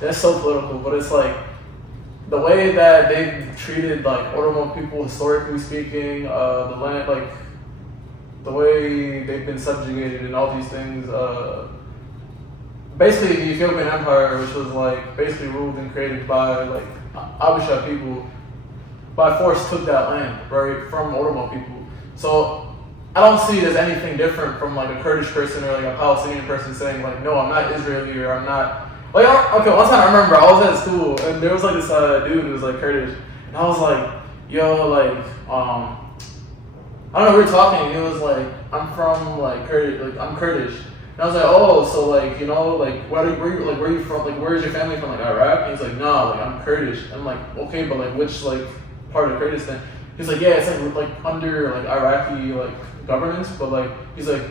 that's so political, but it's like the way that they've treated like Oromo people historically speaking, the land, like the way they've been subjugated and all these things. Basically, the Ethiopian Empire, which was like basically ruled and created by like Abisha people, by force took that land right from Oromo people. So I don't see it as anything different from like a Kurdish person or like a Palestinian person saying like, no, I'm not Israeli or I'm not. Like, okay, one time I remember I was at school and there was like this dude who was like Kurdish, and I was like, yo, like, I don't know, we were talking, and he was like, I'm from like Kurdish, like I'm Kurdish, and I was like, oh, so like, you know, like, where are you from? Like, where's your family from? Like Iraq? And he's like, no, like I'm Kurdish. I'm like, okay, but like which like part of Kurdistan? He's like, yeah, it's like under like Iraqi like governance, but like he's like,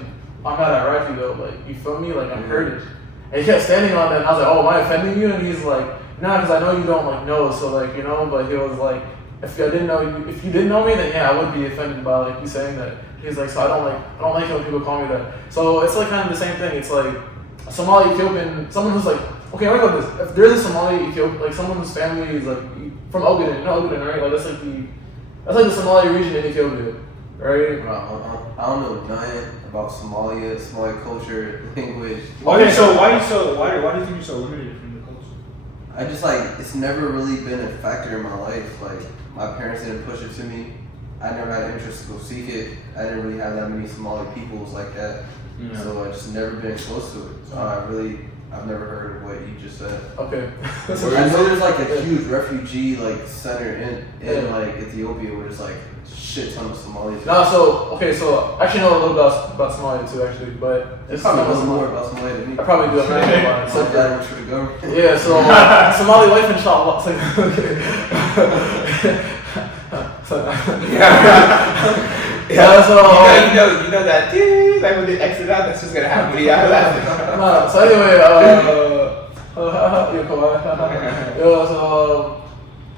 I'm not Iraqi though, like you feel me? Like I'm Kurdish. And he kept standing on that, and I was like, oh, am I offending you? And he's like, nah, because I know you don't like know, so like, you know, but he was like, if you didn't know me, then yeah, I would be offended by like you saying that. He's like, so I don't like it when people call me that. So it's like kind of the same thing. It's like a Somali Ethiopian, someone who's like, okay, I know this. If there's a Somali Ethiopian, like someone whose family is like from Ogaden, you know Ogaden, right? Like that's like the Somali region in Ethiopia, right? I don't know nothing about Somalia, Somali culture, language. Okay, so why do you think you're so limited from the culture? I just like it's never really been a factor in my life. Like my parents didn't push it to me. I never had interest to go seek it. I didn't really have that many Somali peoples like that. Yeah. So I just never been close to it. So I've never heard of what you just said. Okay. I know there's like a huge refugee like center in like Ethiopia where there's like shit ton of Somalis. No, so I actually know a little about Somalia too, actually, but It's probably knows more about Somalia than me. I probably do. I'm not gonna So lie. glad I works for the government. Yeah, so Somali life inshallah. Yeah, so you know that like when they exit out, that's just gonna happen. Yeah. no, so anyway, so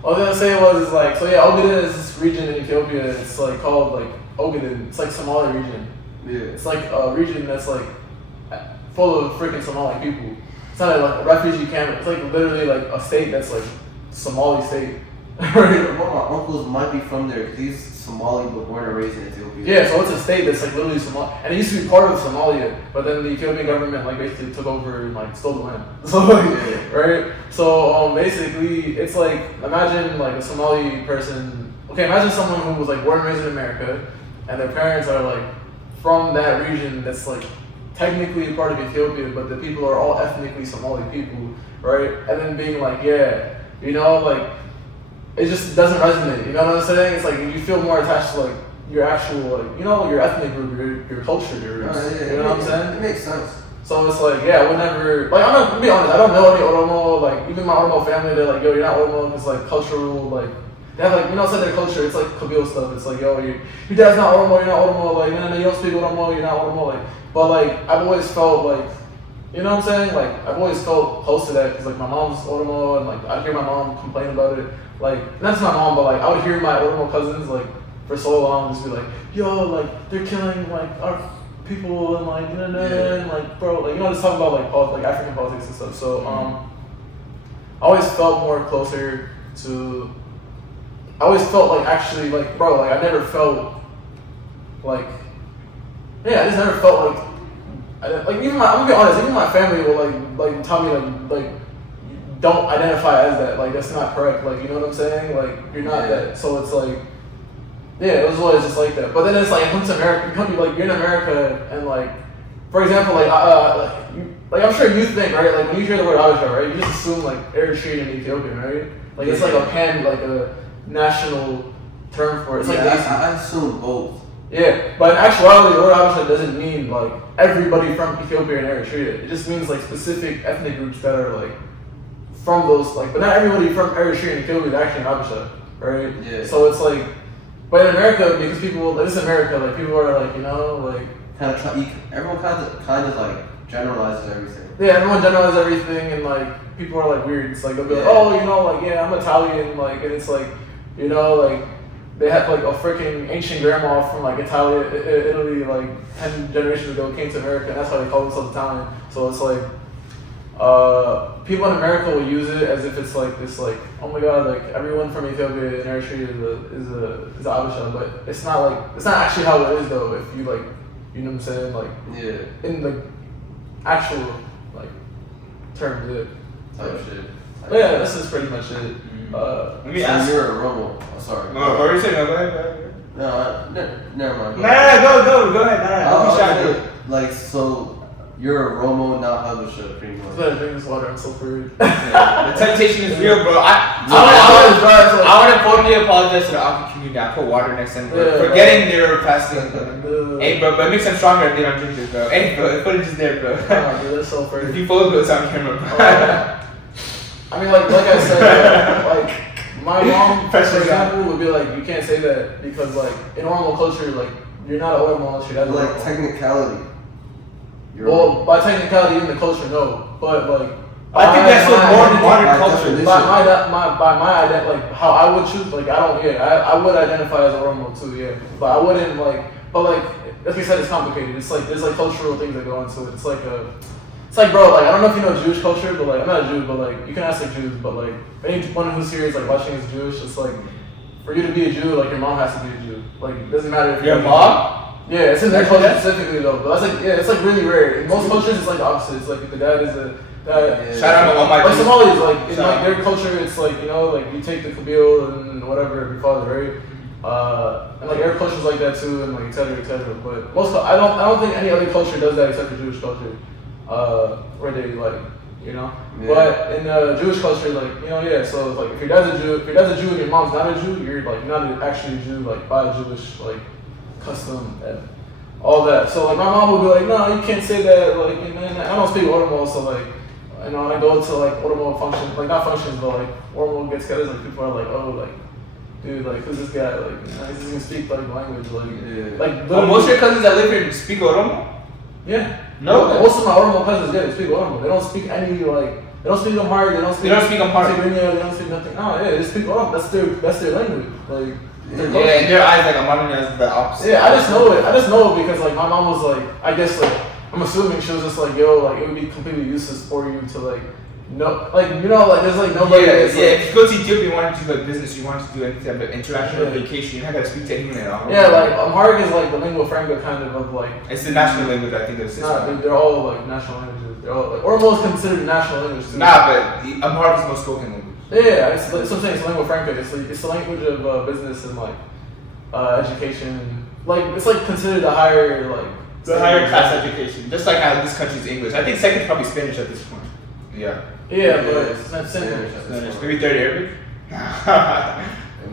I was gonna say was like, so yeah, Ogaden is this region in Ethiopia. It's like called like Ogaden. It's like Somali region. Yeah. It's like a region that's like full of freaking Somali people. It's not like a refugee camp. It's like literally like a state that's like Somali state. One of my uncles might be from there because he's Somali but born and raised in Ethiopia. Yeah, so it's a state that's like literally Somalia, and it used to be part of Somalia, but then the Ethiopian government like basically took over and like stole the land. So like, right? So basically, it's like imagine like a Somali person. Okay, imagine someone who was like born and raised in America, and their parents are like from that region that's like technically part of Ethiopia, but the people are all ethnically Somali people, right? And then being like, yeah, you know, like. It just doesn't resonate, you know what I'm saying? It's like you feel more attached to like your actual, like, you know, your ethnic group, your culture, your roots. You know what I'm saying? It makes sense. So it's like, yeah, I would never, like, I'm not, to be honest, I don't know any Oromo, like, even my Oromo family, they're like, yo, you're not Oromo, it's like cultural, like, they have like, you know, it's like their culture, it's like Kabyle stuff, it's like, yo, your dad's not Oromo, you're not Oromo, like, no, you don't speak Oromo, you're not Oromo, like, but like, I've always felt like, you know what I'm saying? Like, I've always felt close to that, because like my mom's Oromo, and like, I'd hear my mom complain about it. Like, not just my mom, but like, I would hear my Oromo cousins, like, for so long, just be like, yo, like, they're killing, like, our people, and like, and like, bro, like, you know, just talking about, like, African politics and stuff. So, I always felt more closer to, I always felt like, actually, like, bro, like, I never felt, like, yeah, I just never felt like, even my, I'm gonna be honest, even my family will, like, tell me, like, don't identify as that, like, that's not correct, like, you know what I'm saying, like, you're not that, so it's like, yeah, it was always just like that, but then it's like, come to America, you're in America, and like, for example, like, I'm sure you think, right, like, when you hear the word Abisha, right, you just assume, like, Eritrean and Ethiopian, right, like, it's like a national term for it, it's like, I assume both, Yeah, but in actuality, the word Habesha doesn't mean like everybody from Ethiopia and Eritrea. It just means like specific ethnic groups that are like from those like, but not everybody from Eritrea and Ethiopia is actually Habesha, right? Yeah. So it's like, but in America, because people, like, this is America, like people are like, you know, like Kind of everyone kind of like generalizes everything. yeah, everyone generalizes everything, and like people are like weird. It's like they'll be like, Yeah. oh, you know, like yeah, I'm Italian, like, and it's like, you know, like they have like a freaking ancient grandma from like Italy, like 10 generations ago came to America, and that's how they call themselves Italian. So it's like, people in America will use it as if it's like this, like, oh my god, like everyone from Ethiopia and Eritrea is a Habesha, but it's not actually how it is though. If you like, you know what I'm saying, like Yeah. in the actual like terms, Type shit. But yeah, this is pretty much it. Let me So ask. you're a Romo. Oh, sorry. No, what are you saying? No, go ahead. No, never mind. Go ahead. Go ahead. Don't be shy. Okay. Like, so you're a Romo, not Habesha, pretty I much. better drink this water. I'm so weird. The temptation is real, bro. I I want to formally apologize to the Aki community. I put water next to them for getting their fasting. Hey, bro, but it makes them stronger if they don't drink this, bro. Hey, bro, the footage is there, bro. Oh, dude, that's so If crazy. you follow it's on camera, bro. I mean, like I said, like my mom, for Pressure's example, would be like, you can't say that because like in normal culture, like you're not an Oromo unless your dad's Like, Oromo. technicality. You're Well, by technicality in the culture, no, but like. I think that's by what more my modern identity- culture is. by my identity, like how I would choose, like I don't, yeah, I would identify as a Oromo too, yeah, but I wouldn't like, but like, like you said, it's complicated. It's like there's like cultural things that go into it. It's like bro, like I don't know if you know Jewish culture, but like I'm not a Jew, but like you can ask like Jews, but like anyone who's here is like watching is Jewish. It's like for you to be a Jew, like your mom has to be a Jew. Like it doesn't matter if Your you're mom? Yeah, it's in their culture specifically though. But that's like, yeah, it's like really rare. In most cultures, it's like the opposite. It's like if the dad is a dad. Yeah. Shout out to all my Like Jews. Somalis, like in Shout like out. their culture, it's like, you know, like you take the kabil and whatever of your father, right? And like Arab culture's like that too, and like et cetera, et cetera. But most, I don't think any other culture does that except for Jewish culture, where they like, you know. Yeah. But in Jewish culture, like, you know, yeah. So it's like if your dad's a Jew and your mom's not a Jew, you're like not actually a Jew, like by a Jewish like custom and all that. So like my mom would be like, no, you can't say that. Like, and then I don't speak Oromo, so like, you know, when I go to like Oromo functions, like not functions, but like Oromo get-togethers, like people are like, oh, like, dude, like who's this guy? Like, you know, he doesn't even speak like language, like, Yeah. like Oh, literally- most of your cousins that live here speak Oromo? yeah. No. Most of my Oromo cousins, yeah, they speak Oromo. They don't speak any like, they don't speak Amharic. They don't speak. Amharic. Tigrinya, they don't speak nothing. No, yeah, they speak Oromo. That's their language. Like, their Yeah, culture. in their eyes, like Amani is the opposite. Yeah, I just know it because like my mom was like, I guess like I'm assuming she was just like, yo, like it would be completely useless for you to like know, like, you know, like there's like nobody. Yeah, that's, yeah. like, If you go to Ethiopia, you want to do like business, you want to do anything but international Yeah. vacation, you're not gonna speak to anyone at all. yeah, like Amharic is like the lingua franca kind of like. It's the national language, I think. It's Nah, they're all like national languages. They're all like Oromo is considered national language too. Nah, but the Amharic is the most spoken language. Yeah, it's what I'm saying. It's lingua franca. It's the language of business and like education. Like it's like considered a higher like. The higher class education, just like how this country's English. I think second probably Spanish at this point. Yeah. Yeah, but Yeah, it's not Spanish. similar. Spanish. Maybe third Arabic. It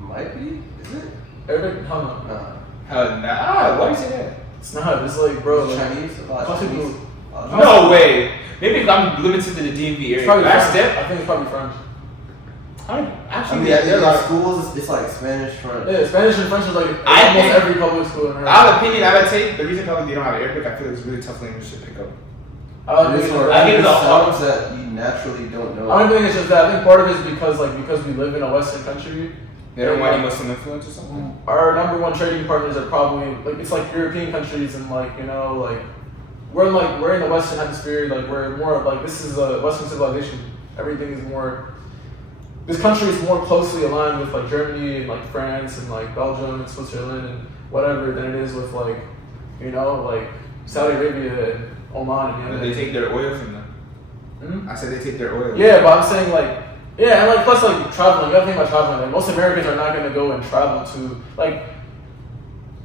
might be. Is it? Arabic? Hell no. Nah. Hell nah. Why do you say that? It's not. It's like bro. Like, Chinese? A lot of Classic Chinese. food. No way. Maybe if I'm limited to the DMV It's area. probably That's French. it. I think it's probably French. I Actually, mean, yeah, there are a lot in of schools, it's like Spanish, French. Yeah, Spanish and French is like I almost think- every public school in America. I have an opinion. I would say the reason probably they don't have Arabic. I feel like it's a really tough language to pick up. I This think one, I think it's it's a- sounds that you naturally don't know. I don't think it's just that. I think part of it is because we live in a Western country. They don't and, want any like, Muslim influence or something. Our number one trading partners are probably like it's like European countries and like, you know, like we're in the Western hemisphere. Like we're more of like this is a Western civilization. Everything is more. This country is more closely aligned with like Germany and like France and like Belgium and Switzerland and whatever than it is with like, you know, like Saudi Arabia and Oman and And Yemen. they take their oil from them. Hmm? I said they take their oil. Yeah, but I'm saying like, yeah, and like plus like traveling. You gotta think about traveling. Like most Americans are not gonna go and travel to like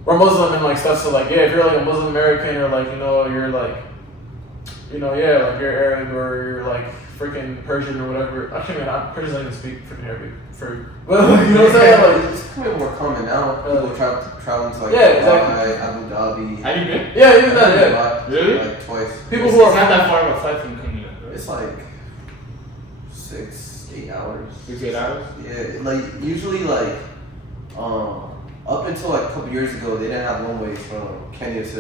we're Muslim and like stuff. So like, yeah, if you're like a Muslim American or like, you know, you're like, you know, yeah, like you're Arab or you're like freaking Persian or whatever. Actually, man, I'm Persian. I don't even speak freaking Arabic. But you know what I'm saying? Like, It's becoming more common now. People traveling to like Yeah, Dubai, exactly. Abu Dhabi. Have you been? yeah, even that. Yeah. Really? Like twice. People It's who are not that far of a flight from Kenya. Right? It's like 6-8 hours. 6-8 hours. Yeah, like usually like up until like a couple years ago they didn't have one ways from Kenya to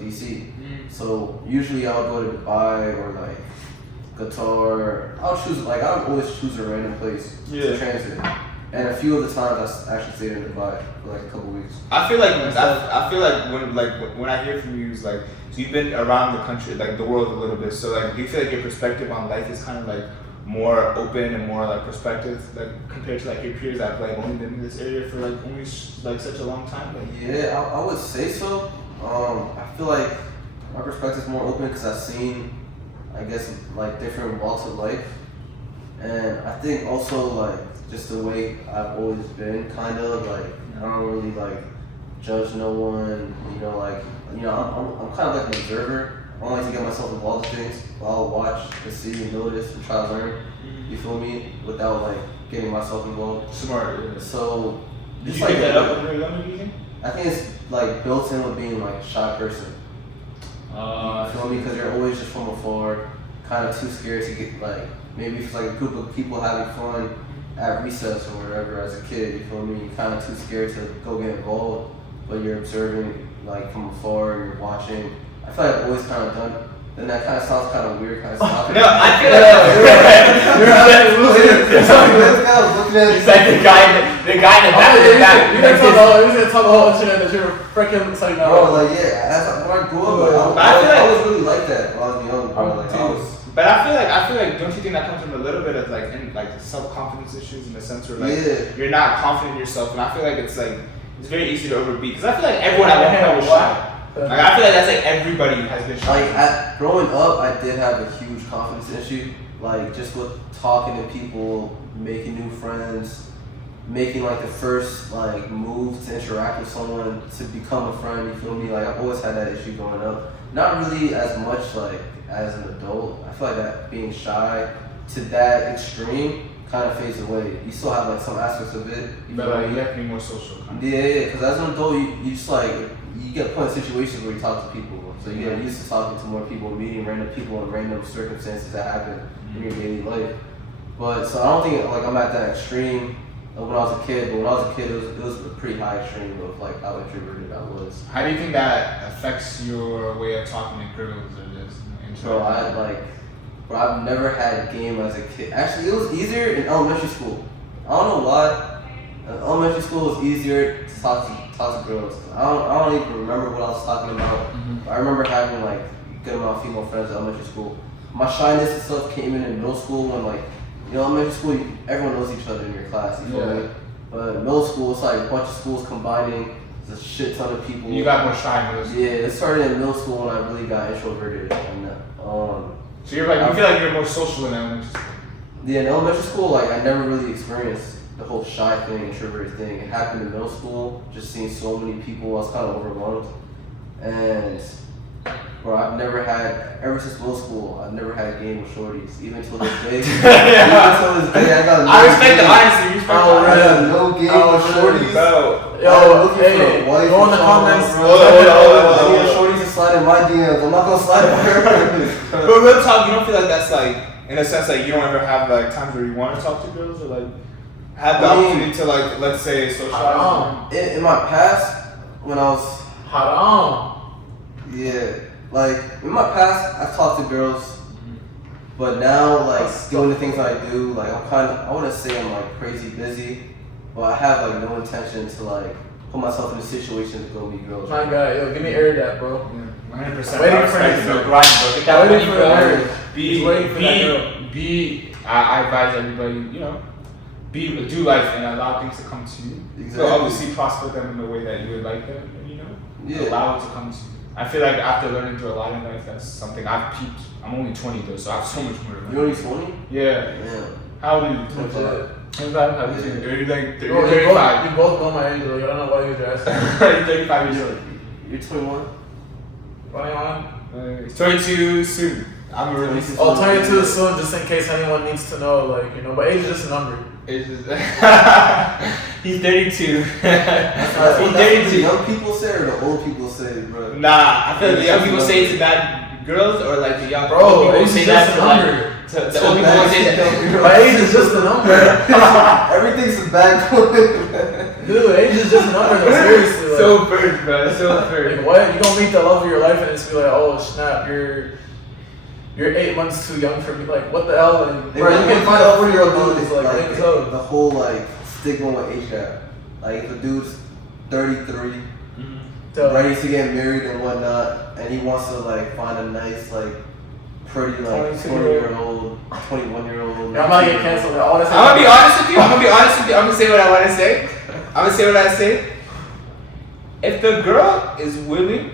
DC. So usually I would go to Dubai or like Qatar. I'll always choose a random place to transit. And a few of the times I actually stayed in Dubai for like a couple weeks. I feel like when I hear from you is like, so you've been around the country, like the world a little bit. So like, do you feel like your perspective on life is kind of like more open and more like perspective, like compared to like your peers that have like only been in this area for like only like such a long time? Like, Yeah, I would say so. I feel like my perspective is more open because I've seen, I guess, like different walks of life, and I think also like just the way I've always been, kind of like I don't really like judge no one. I'm kind of like an observer. I don't like to get myself involved in things, but I'll watch and see and notice and try to learn. You feel me? Without like getting myself involved. Smart. Yeah. So Did just you like pick that up when you were younger? Do you think? I think it's like built in with being like a shy person. You feel me? Because you're always just from afar, kind of too scared to get like, maybe if it's like a group of people having fun at recess or whatever as a kid, you feel me? You're kind of too scared to go get involved, but you're observing like from afar, you're watching. I feel like I've always kind of done. Then that kind of sounds kind of weird, kind of stopping. no, I feel It's like the guy in the back. You're gonna tell the whole internet that you're freaking like no. Bro, like when I grew up, like, I was really like that when I was young, bro. Like, But I feel like, don't you think that comes from a little bit of like self-confidence issues in the sense where like you're not confident in yourself, and I feel like it's it's very easy to overbeat because I feel like everyone at one point was shy. Like I feel like that's like everybody has been shy. Like growing up, I did have a huge confidence issue. Like just with talking to people, making new friends, making like the first like move to interact with someone to become a friend. You feel me? Like I've always had that issue growing up. Not really as much like as an adult. I feel like that being shy to that extreme kind of fades away. You still have like some aspects of it. But like you have to be more social. Yeah, because as an adult, you just like you get put in situations where you talk to people. So you get used to talking to more people, meeting random people in random circumstances that happen in your daily life. But so I don't think like I'm at that extreme when I was a kid. But when I was a kid, it was a pretty high extreme of like how introverted I was. How do you think that affects your way of talking to girls or this? So I've never had game as a kid. Actually, it was easier in elementary school. I don't know why. In elementary school it was easier to talk to girls. I don't even remember what I was talking about. I remember having like a good amount of female friends in elementary school. My shyness and stuff came in middle school when like, elementary school, everyone knows each other in your class, you feel me? But middle school, it's like a bunch of schools combining, there's a shit ton of people. You got more shy in middle school. Yeah, it started in middle school when I really got introverted. And, so you're like, you feel like you're more social in elementary school. Yeah, in elementary school, like I never really experienced the whole shy thing, introverted thing. It happened in middle school, just seeing so many people, I was kind of overwhelmed. And bro, ever since middle school, I've never had a game with shorties. Even till this day. I respect the honesty. I have no game with shorties. Bro. Yo, hey, go in the comments. Shorties to slide in my DMs. I'm not gonna slide in her. But real talk, you don't feel like that's like, in a sense, like you don't ever have like times where you want to talk to girls or like have the opportunity to like, let's say, socialize? In my past, when I was like in my past, I've talked to girls, but now like doing the things I do, like I wouldn't say I'm like crazy busy, but I have like no intention to like put myself in a situation to go meet girls. My guy, yo, give me air that, bro. 100%. Waiting for it. that. Grind, bro. Get that Waiting money, for that. bro. I advise everybody, do life and allow things to come to you. Exactly. So obviously prosper them in the way that you would like them, and allow it to come to you. I feel like after learning through a lot in life, that's something I've peaked. I'm only 20 though, so I have so much more to learn. You're only 20? Yeah. How old are you? 25. How old are you? You're like 35. You both know my age, though. I don't know why you're asking. You're 35 years old. You're 21? 21? 22 soon. I'm really. Oh, 22 is soon, just in case anyone needs to know, like, you know, but age is just a number. It's just. He's 32. That's what He's the 32. young people say or the old people say, bro. Nah, I feel like the young people say it to bad girls, or like the young Bro, old people age say is that just to a like. number. The old people always say that. My age is just a number. Everything's a bad one. Dude, age is just a number, though, seriously. Like, So first, bro. So first. like, what? You gonna meet the love of your life and it's be like, oh snap, you're 8 months too young for me. Like, what the hell? And, bro, you can find a 40-year-old dude who's like, like like so. the whole like stigma with age gap. Like if a dude's 33, ready to get married and whatnot, and he wants to like find a nice like pretty like 20-year-old, 21-year-old. Yeah, I'm about to get canceled. I'm gonna be honest with you. I'm gonna say what I want to say. I'm gonna say what I say. If the girl is willing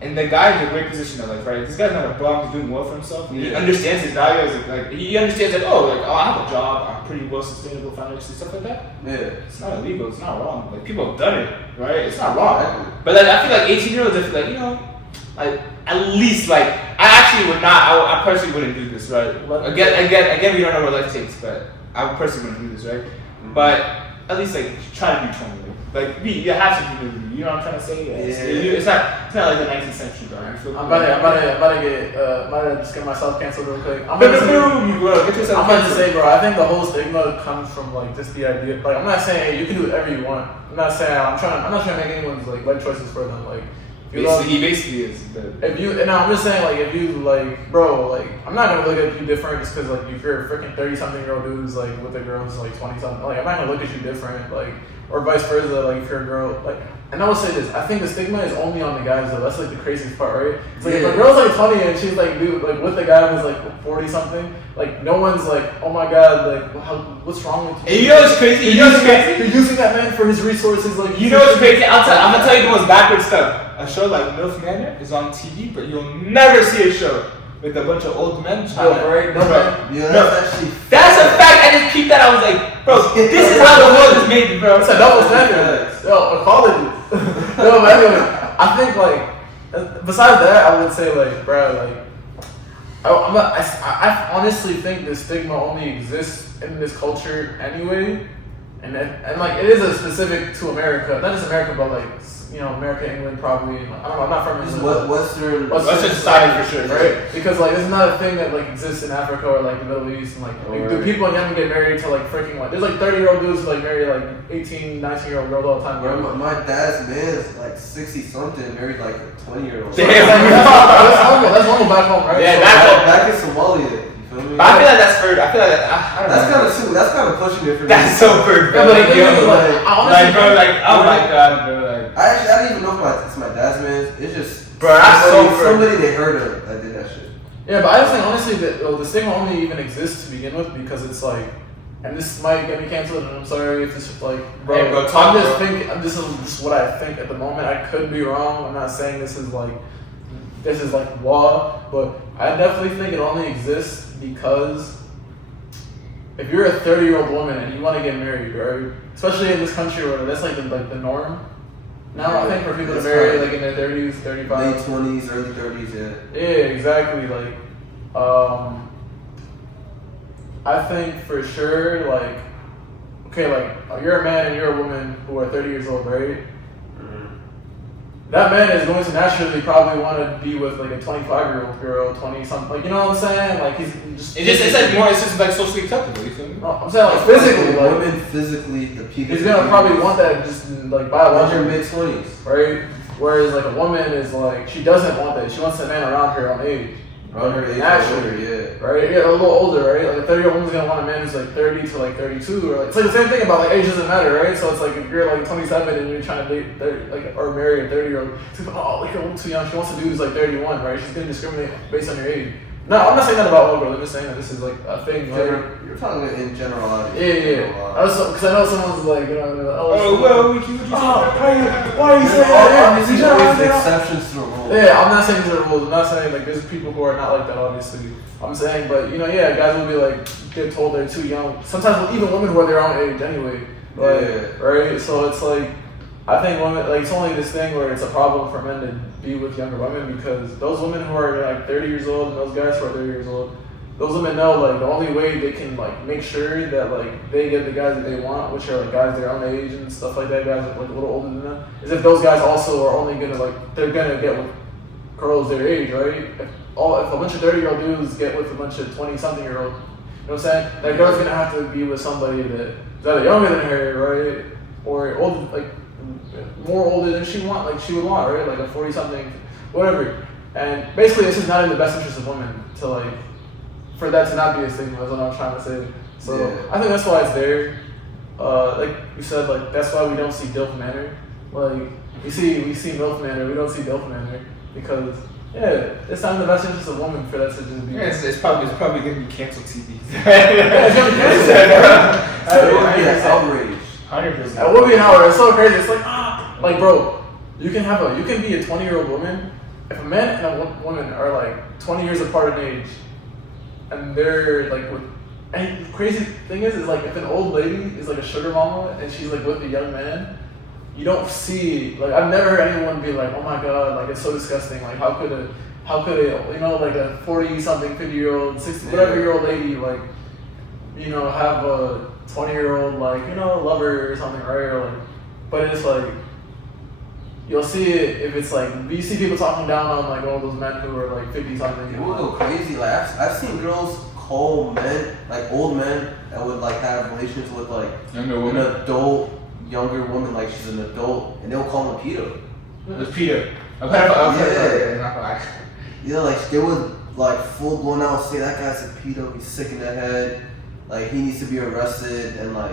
and the guy is in a great position in life, right? This guy's not a bum. He's doing well for himself. He Yeah. understands his value. As like he understands that. Oh, I have a job. I'm pretty well sustainable financially, stuff like that. Yeah. It's not illegal. It's not wrong. Like people have done it, right? It's not wrong. Exactly. But like I feel like 18-year-olds, I feel like like at least like I actually would not. I personally wouldn't do this, right? Again, we don't know where life takes, but I personally wouldn't do this, right? But at least like try to be 20. Like you have to be. You know what I'm trying to say? Yeah. It's not like the 19th century, bro. You feel I'm about to just get myself canceled real quick. I'm Boom, about to say, boom, you bro. Get yourself. I'm about to say, bro, I think the whole stigma comes from like just the idea. Like, I'm not saying you can do whatever you want. I'm not saying I'm not trying to make anyone's like life choices for them. Like, if you love, he basically is. if you, and I'm just saying, like, if you like, bro, like, I'm not gonna look at you different just because like if you're a freaking 30-something-year-old dude who's like with a girl who's like 20-something, like, I'm not gonna look at you different, like, or vice versa, like if you're a girl, like. And I will say this, I think the stigma is only on the guys though. That's like the craziest part, right? It's like if a girl's like 20 and she's like, dude, like with a guy who's like 40 something, like no one's like, oh my god, like what's wrong with you? And you know what's crazy? You know what's crazy? You're using that man for his resources, like You know what's crazy? I'm gonna tell you the most backward stuff. A show like MILF Manor is on TV, but you'll never see a show with a bunch of old men trying to right? bro. Yeah, No. that's actually. That's a fact. I just peeped that. I was like, bro, this is how the world is made, bro. It's a double standard. Yo, equality. No, but anyway, I think like besides that, I would say like, bro, like I honestly think the stigma only exists in this culture anyway, and like it is a specific to America, not just America, but like America, England, probably. I don't know. I'm not from It's England. Western. Western society for sure, right? Because like it's not a thing that like exists in Africa or like the Middle East, and like do people in Yemen get married to like freaking like there's like 30-year-old dudes who like marry like 18, 19-year-old girls all the time. Bro, my dad's man is like 60-something, married like a 20-year-old. Damn. That's normal back home, right? Yeah, So, back home. Back in Somalia, you feel me? But I feel like that's fair. I feel like I don't know. That's kind of pushing it for me. That's so fair, bro. Yeah, but Like, the yo, thing is, like, I honestly like, bro, like, oh my god, bro, like. I don't even know if it's my dad's man. It's just Bro, that's so somebody they heard of that did that shit. Yeah, but I just think honestly that the stigma only even exists to begin with because it's like, and this might get me canceled, and I'm sorry if this is like, bro. Hey, bro, talk, I'm just bro. thinking. This is what I think at the moment. I could be wrong. I'm not saying this is like law, but I definitely think it only exists because if you're a 30-year-old woman and you want to get married, right? Especially in this country where that's like the norm. Now I think for people to marry like in their 30s, 35, late 20s, early 30s, yeah. yeah, exactly. Like, I think for sure, like, okay, like you're a man and you're a woman who are 30 years old, right? That man is going to naturally probably want to be with like a 25-year-old girl, 20-something. Like, you know what I'm saying? Like he's just. It's just like socially acceptable. You feel me? No, I'm saying like physically, like women physically, the peak. he's gonna probably want that just like Your biologically, mid-20s. right? Whereas like a woman is like she doesn't want that. She wants a man around her on age. Around her age, Naturally. older, yeah. Right? Yeah, a little older, right? Like a 30-year-old woman's gonna want a man who's like 30 to like 32, or like it's like the same thing about like age doesn't matter, right? So it's like if you're like 27 and you're trying to date 30, like or marry a 30-year-old, it's like, oh, like you're a little too young. She wants a dude who's like 31, right? She's gonna discriminate based on your age. No, I'm not saying that about all girls. I'm just saying that this is like a thing. Like, You're talking in general. yeah. Because I know someone's like, you know, Oh well, what you why are you saying Obviously, there's always that? exceptions to the rule. Yeah, I'm not saying these are rules. I'm not saying like there's people who are not like that. Obviously, I'm saying, but yeah, guys will be like get told they're too young. Sometimes even women who are their own age anyway. Like, Yeah. right? So it's like I think women, like, it's only this thing where it's a problem for men to be with younger women because those women who are like 30 years old and those guys who are 30 years old, those women know like the only way they can like make sure that like they get the guys that they want, which are like guys their own age and stuff like that, guys like a little older than them, is if those guys also are only gonna like they're gonna get with girls their age, right? If a bunch of 30-year-old dudes get with a bunch of 20-something-year-old, you know what I'm saying? That girl's gonna have to be with somebody that is either younger than her, right, or old like. More older than she would want, right? Like a 40-something, whatever. And basically, it's just not in the best interest of women to like, for that to not be a stigma. Is what I'm trying to say. So I think that's why it's there. Like you said, like that's why we don't see DILF manner. Like we see MILF manner, we don't see DILF manner because it's not in the best interest of women for that to just be. Yeah, it's probably gonna be canceled TV. Yeah, it's gonna be canceled. It would be an outrage. 100%. It would be an hour. It's so crazy. It's like bro, you can be a 20-year-old woman. If a man and a woman are like 20 years apart in age, and they're like with, and the crazy thing is like if an old lady is like a sugar mama and she's like with a young man, you don't see like I've never heard anyone be like, oh my god, like it's so disgusting. Like how could a you know like a 40-something, 50-year-old, 60 whatever-year-old lady like you know have a 20-year-old like you know lover or something, right? Or like, but it's like you'll see it if it's like you see people talking down on like all those men who are like 50-something. It would go crazy. Like I've seen girls call men, like old men, that would like have relations with like Younger an woman. adult, younger woman, like she's an adult, and they'll call him pedo. It's Peter. Yeah, like they would like full blown out say that guy's a pedo, he's sick in the head, like he needs to be arrested, and like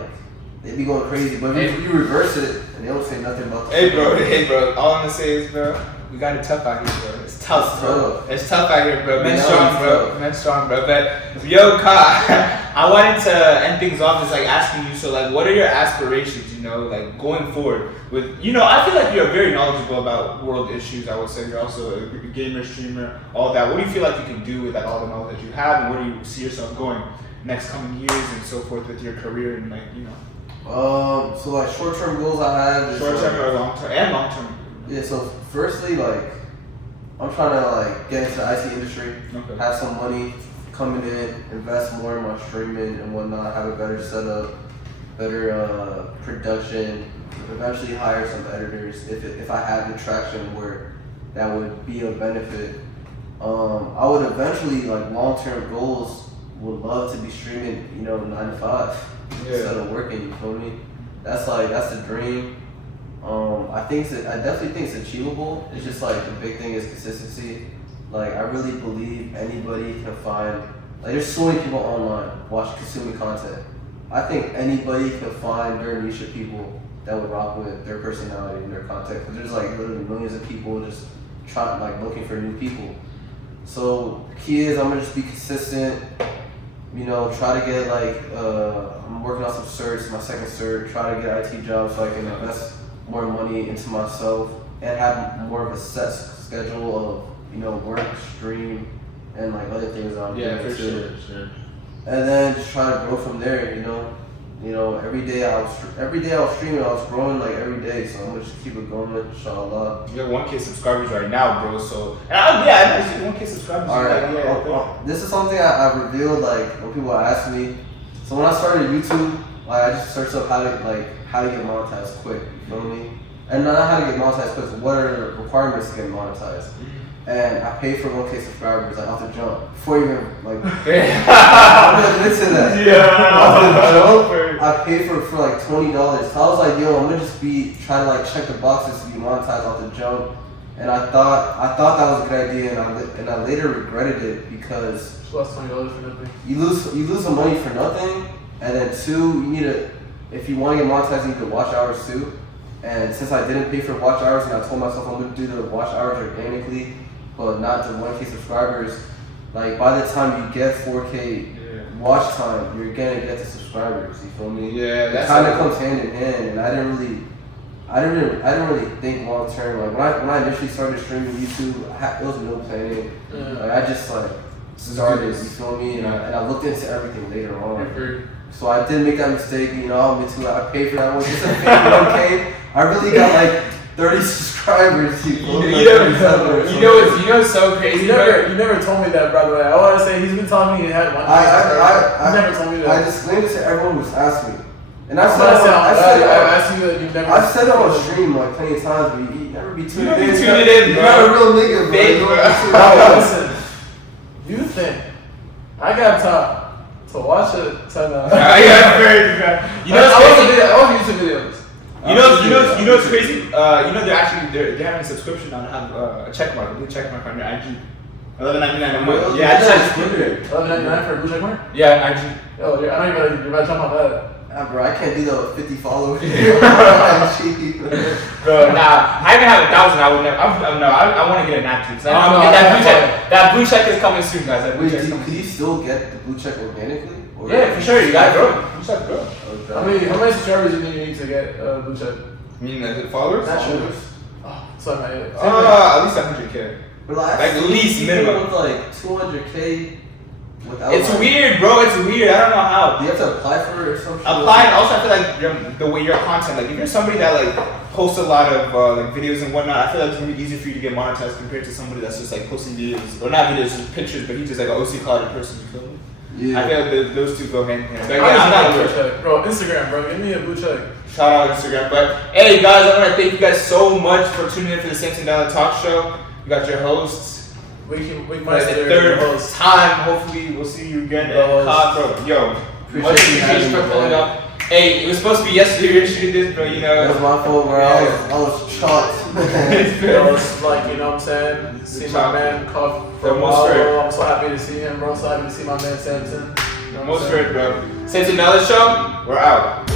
they'd be going crazy. But if you reverse it, and they don't say nothing about. Hey bro, all I'm gonna say is, bro, we got it tough out here, bro. It's tough, bro. It's tough out here, bro. Men strong, bro. But yo, Ka, I wanted to end things off just like asking you. So like, what are your aspirations? You know, like going forward with, you know, I feel like you're very knowledgeable about world issues. I would say you're also a gamer, streamer, all that. What do you feel like you can do with like all the knowledge that you have, and where do you see yourself going next coming years and so forth with your career and like, you know? So like short-term goals I have is Short-term or long-term? And long-term. Yeah, so firstly, like, I'm trying to like get into the IT industry, Okay. have some money coming in, invest more in my streaming and whatnot, have a better setup, better production, eventually hire some editors if I have the traction where that would be a benefit. I would eventually, like, long-term goals, would love to be streaming, you know, 9 to 5 instead of working, you feel me? That's the dream. I definitely think it's achievable. It's just like the big thing is consistency. Like I really believe anybody can find, like there's so many people online consuming content. I think anybody can find their niche of people that would rock with their personality and their content. Cause there's like literally millions of people just looking for new people. So the key is I'm gonna just be consistent. You know, try to get I'm working on some certs, my second cert, try to get IT jobs so I can invest more money into myself and have more of a set schedule of, you know, work, stream, and like other things I'm doing too. Sure. And then just try to grow from there, you know. You know, every day I was streaming, I was growing like every day, so I'm gonna just keep it going, inshallah. You have 1K subscribers right now, bro. So I know 1K subscribers. Alright, this is something I've revealed like when people ask me. So when I started YouTube, like I just searched up how to get monetized quick. You feel me? And not how to get monetized quick. What are the requirements to get monetized? And I paid for 1K subscribers like off the jump before even like. I'm gonna admit to that. I paid for like $20. So I was like, yo, I'm gonna just be trying to like check the boxes to be monetized off the jump. And I thought that was a good idea, and I later regretted it because She lost $20 for nothing. you lose some money for nothing, and then two, if you want to get monetized, you need to watch hours too. And since I didn't pay for watch hours, and I told myself I'm gonna do the watch hours organically, but not the 1K subscribers, like by the time you get 4K watch time, you're gonna get the subscribers. You feel me? Yeah, it that's kind of comes hand in hand, and I didn't really think long term. Like when I initially started streaming YouTube, it was no planning. Like I just started. You feel me? And I looked into everything later on. So I did make that mistake. You know, I paid for that one. Just a 1K. I really got like 30 subscribers. You know what's so crazy? You never told me that, by the way. I want to say he's been telling me he had one. I never told me that. I disclaimed it to everyone who's asked me. And I asked you that you've never. I've said it on stream like plenty of times, but you never be tuned in. You're not a real nigga, Fake, bro. Listen, you think I got time to watch it? You know, I watch YouTube videos. You know what's crazy? You know they're having a subscription on a check mark, a blue check mark on your IG. $11.99 a month. Yeah, I just $11.99 for a blue check mark? Yeah, IG. Oh, yeah, I know you're about to jump on that. Bro, I can't do that with 50 followers. Bro, nah, I even have 1,000. I would never. I want to get a nap too. That blue check is coming soon, guys. That blue Wait, check is coming can you still get the blue check organically? Or Yeah, for sure. You got it, bro. Blue check, bro. Okay. How many subscribers do you need to get blue check? I mean, is it followers? Naturally. Oh, sorry, my At least 100K. But Like, at least minimum. With like 200K without. It's like, weird, bro. It's weird. I don't know how. Do you have to apply for it or something? Apply, and also I feel like the way your content, like if you're somebody that like posts a lot of like videos and whatnot, I feel like it's gonna be easier for you to get monetized compared to somebody that's just like posting videos, or not videos, just pictures, but he's just like an OC clouded person. You feel me? Yeah. I feel like those two go hand in hand. But I'm again, I'm not a blue blue check, bro. Instagram, bro. Give me a blue check. Shout out Instagram. But hey guys, I want to thank you guys so much for tuning in for the Samson Dollar Talk Show. You got your hosts. We For might the third time, hopefully we'll see you again. Bro, yo, much appreciation for pulling up. Hey, it was supposed to be yesterday we were shooting this, but you That know. was my fault, bro. I was chopped. It's like, you know what I'm saying? See my man cough for a while, bro. I'm so happy to see him, bro. So happy to see my man Samson. You know what I'm Most saying? for it, bro. Samson Dollar Show, we're out.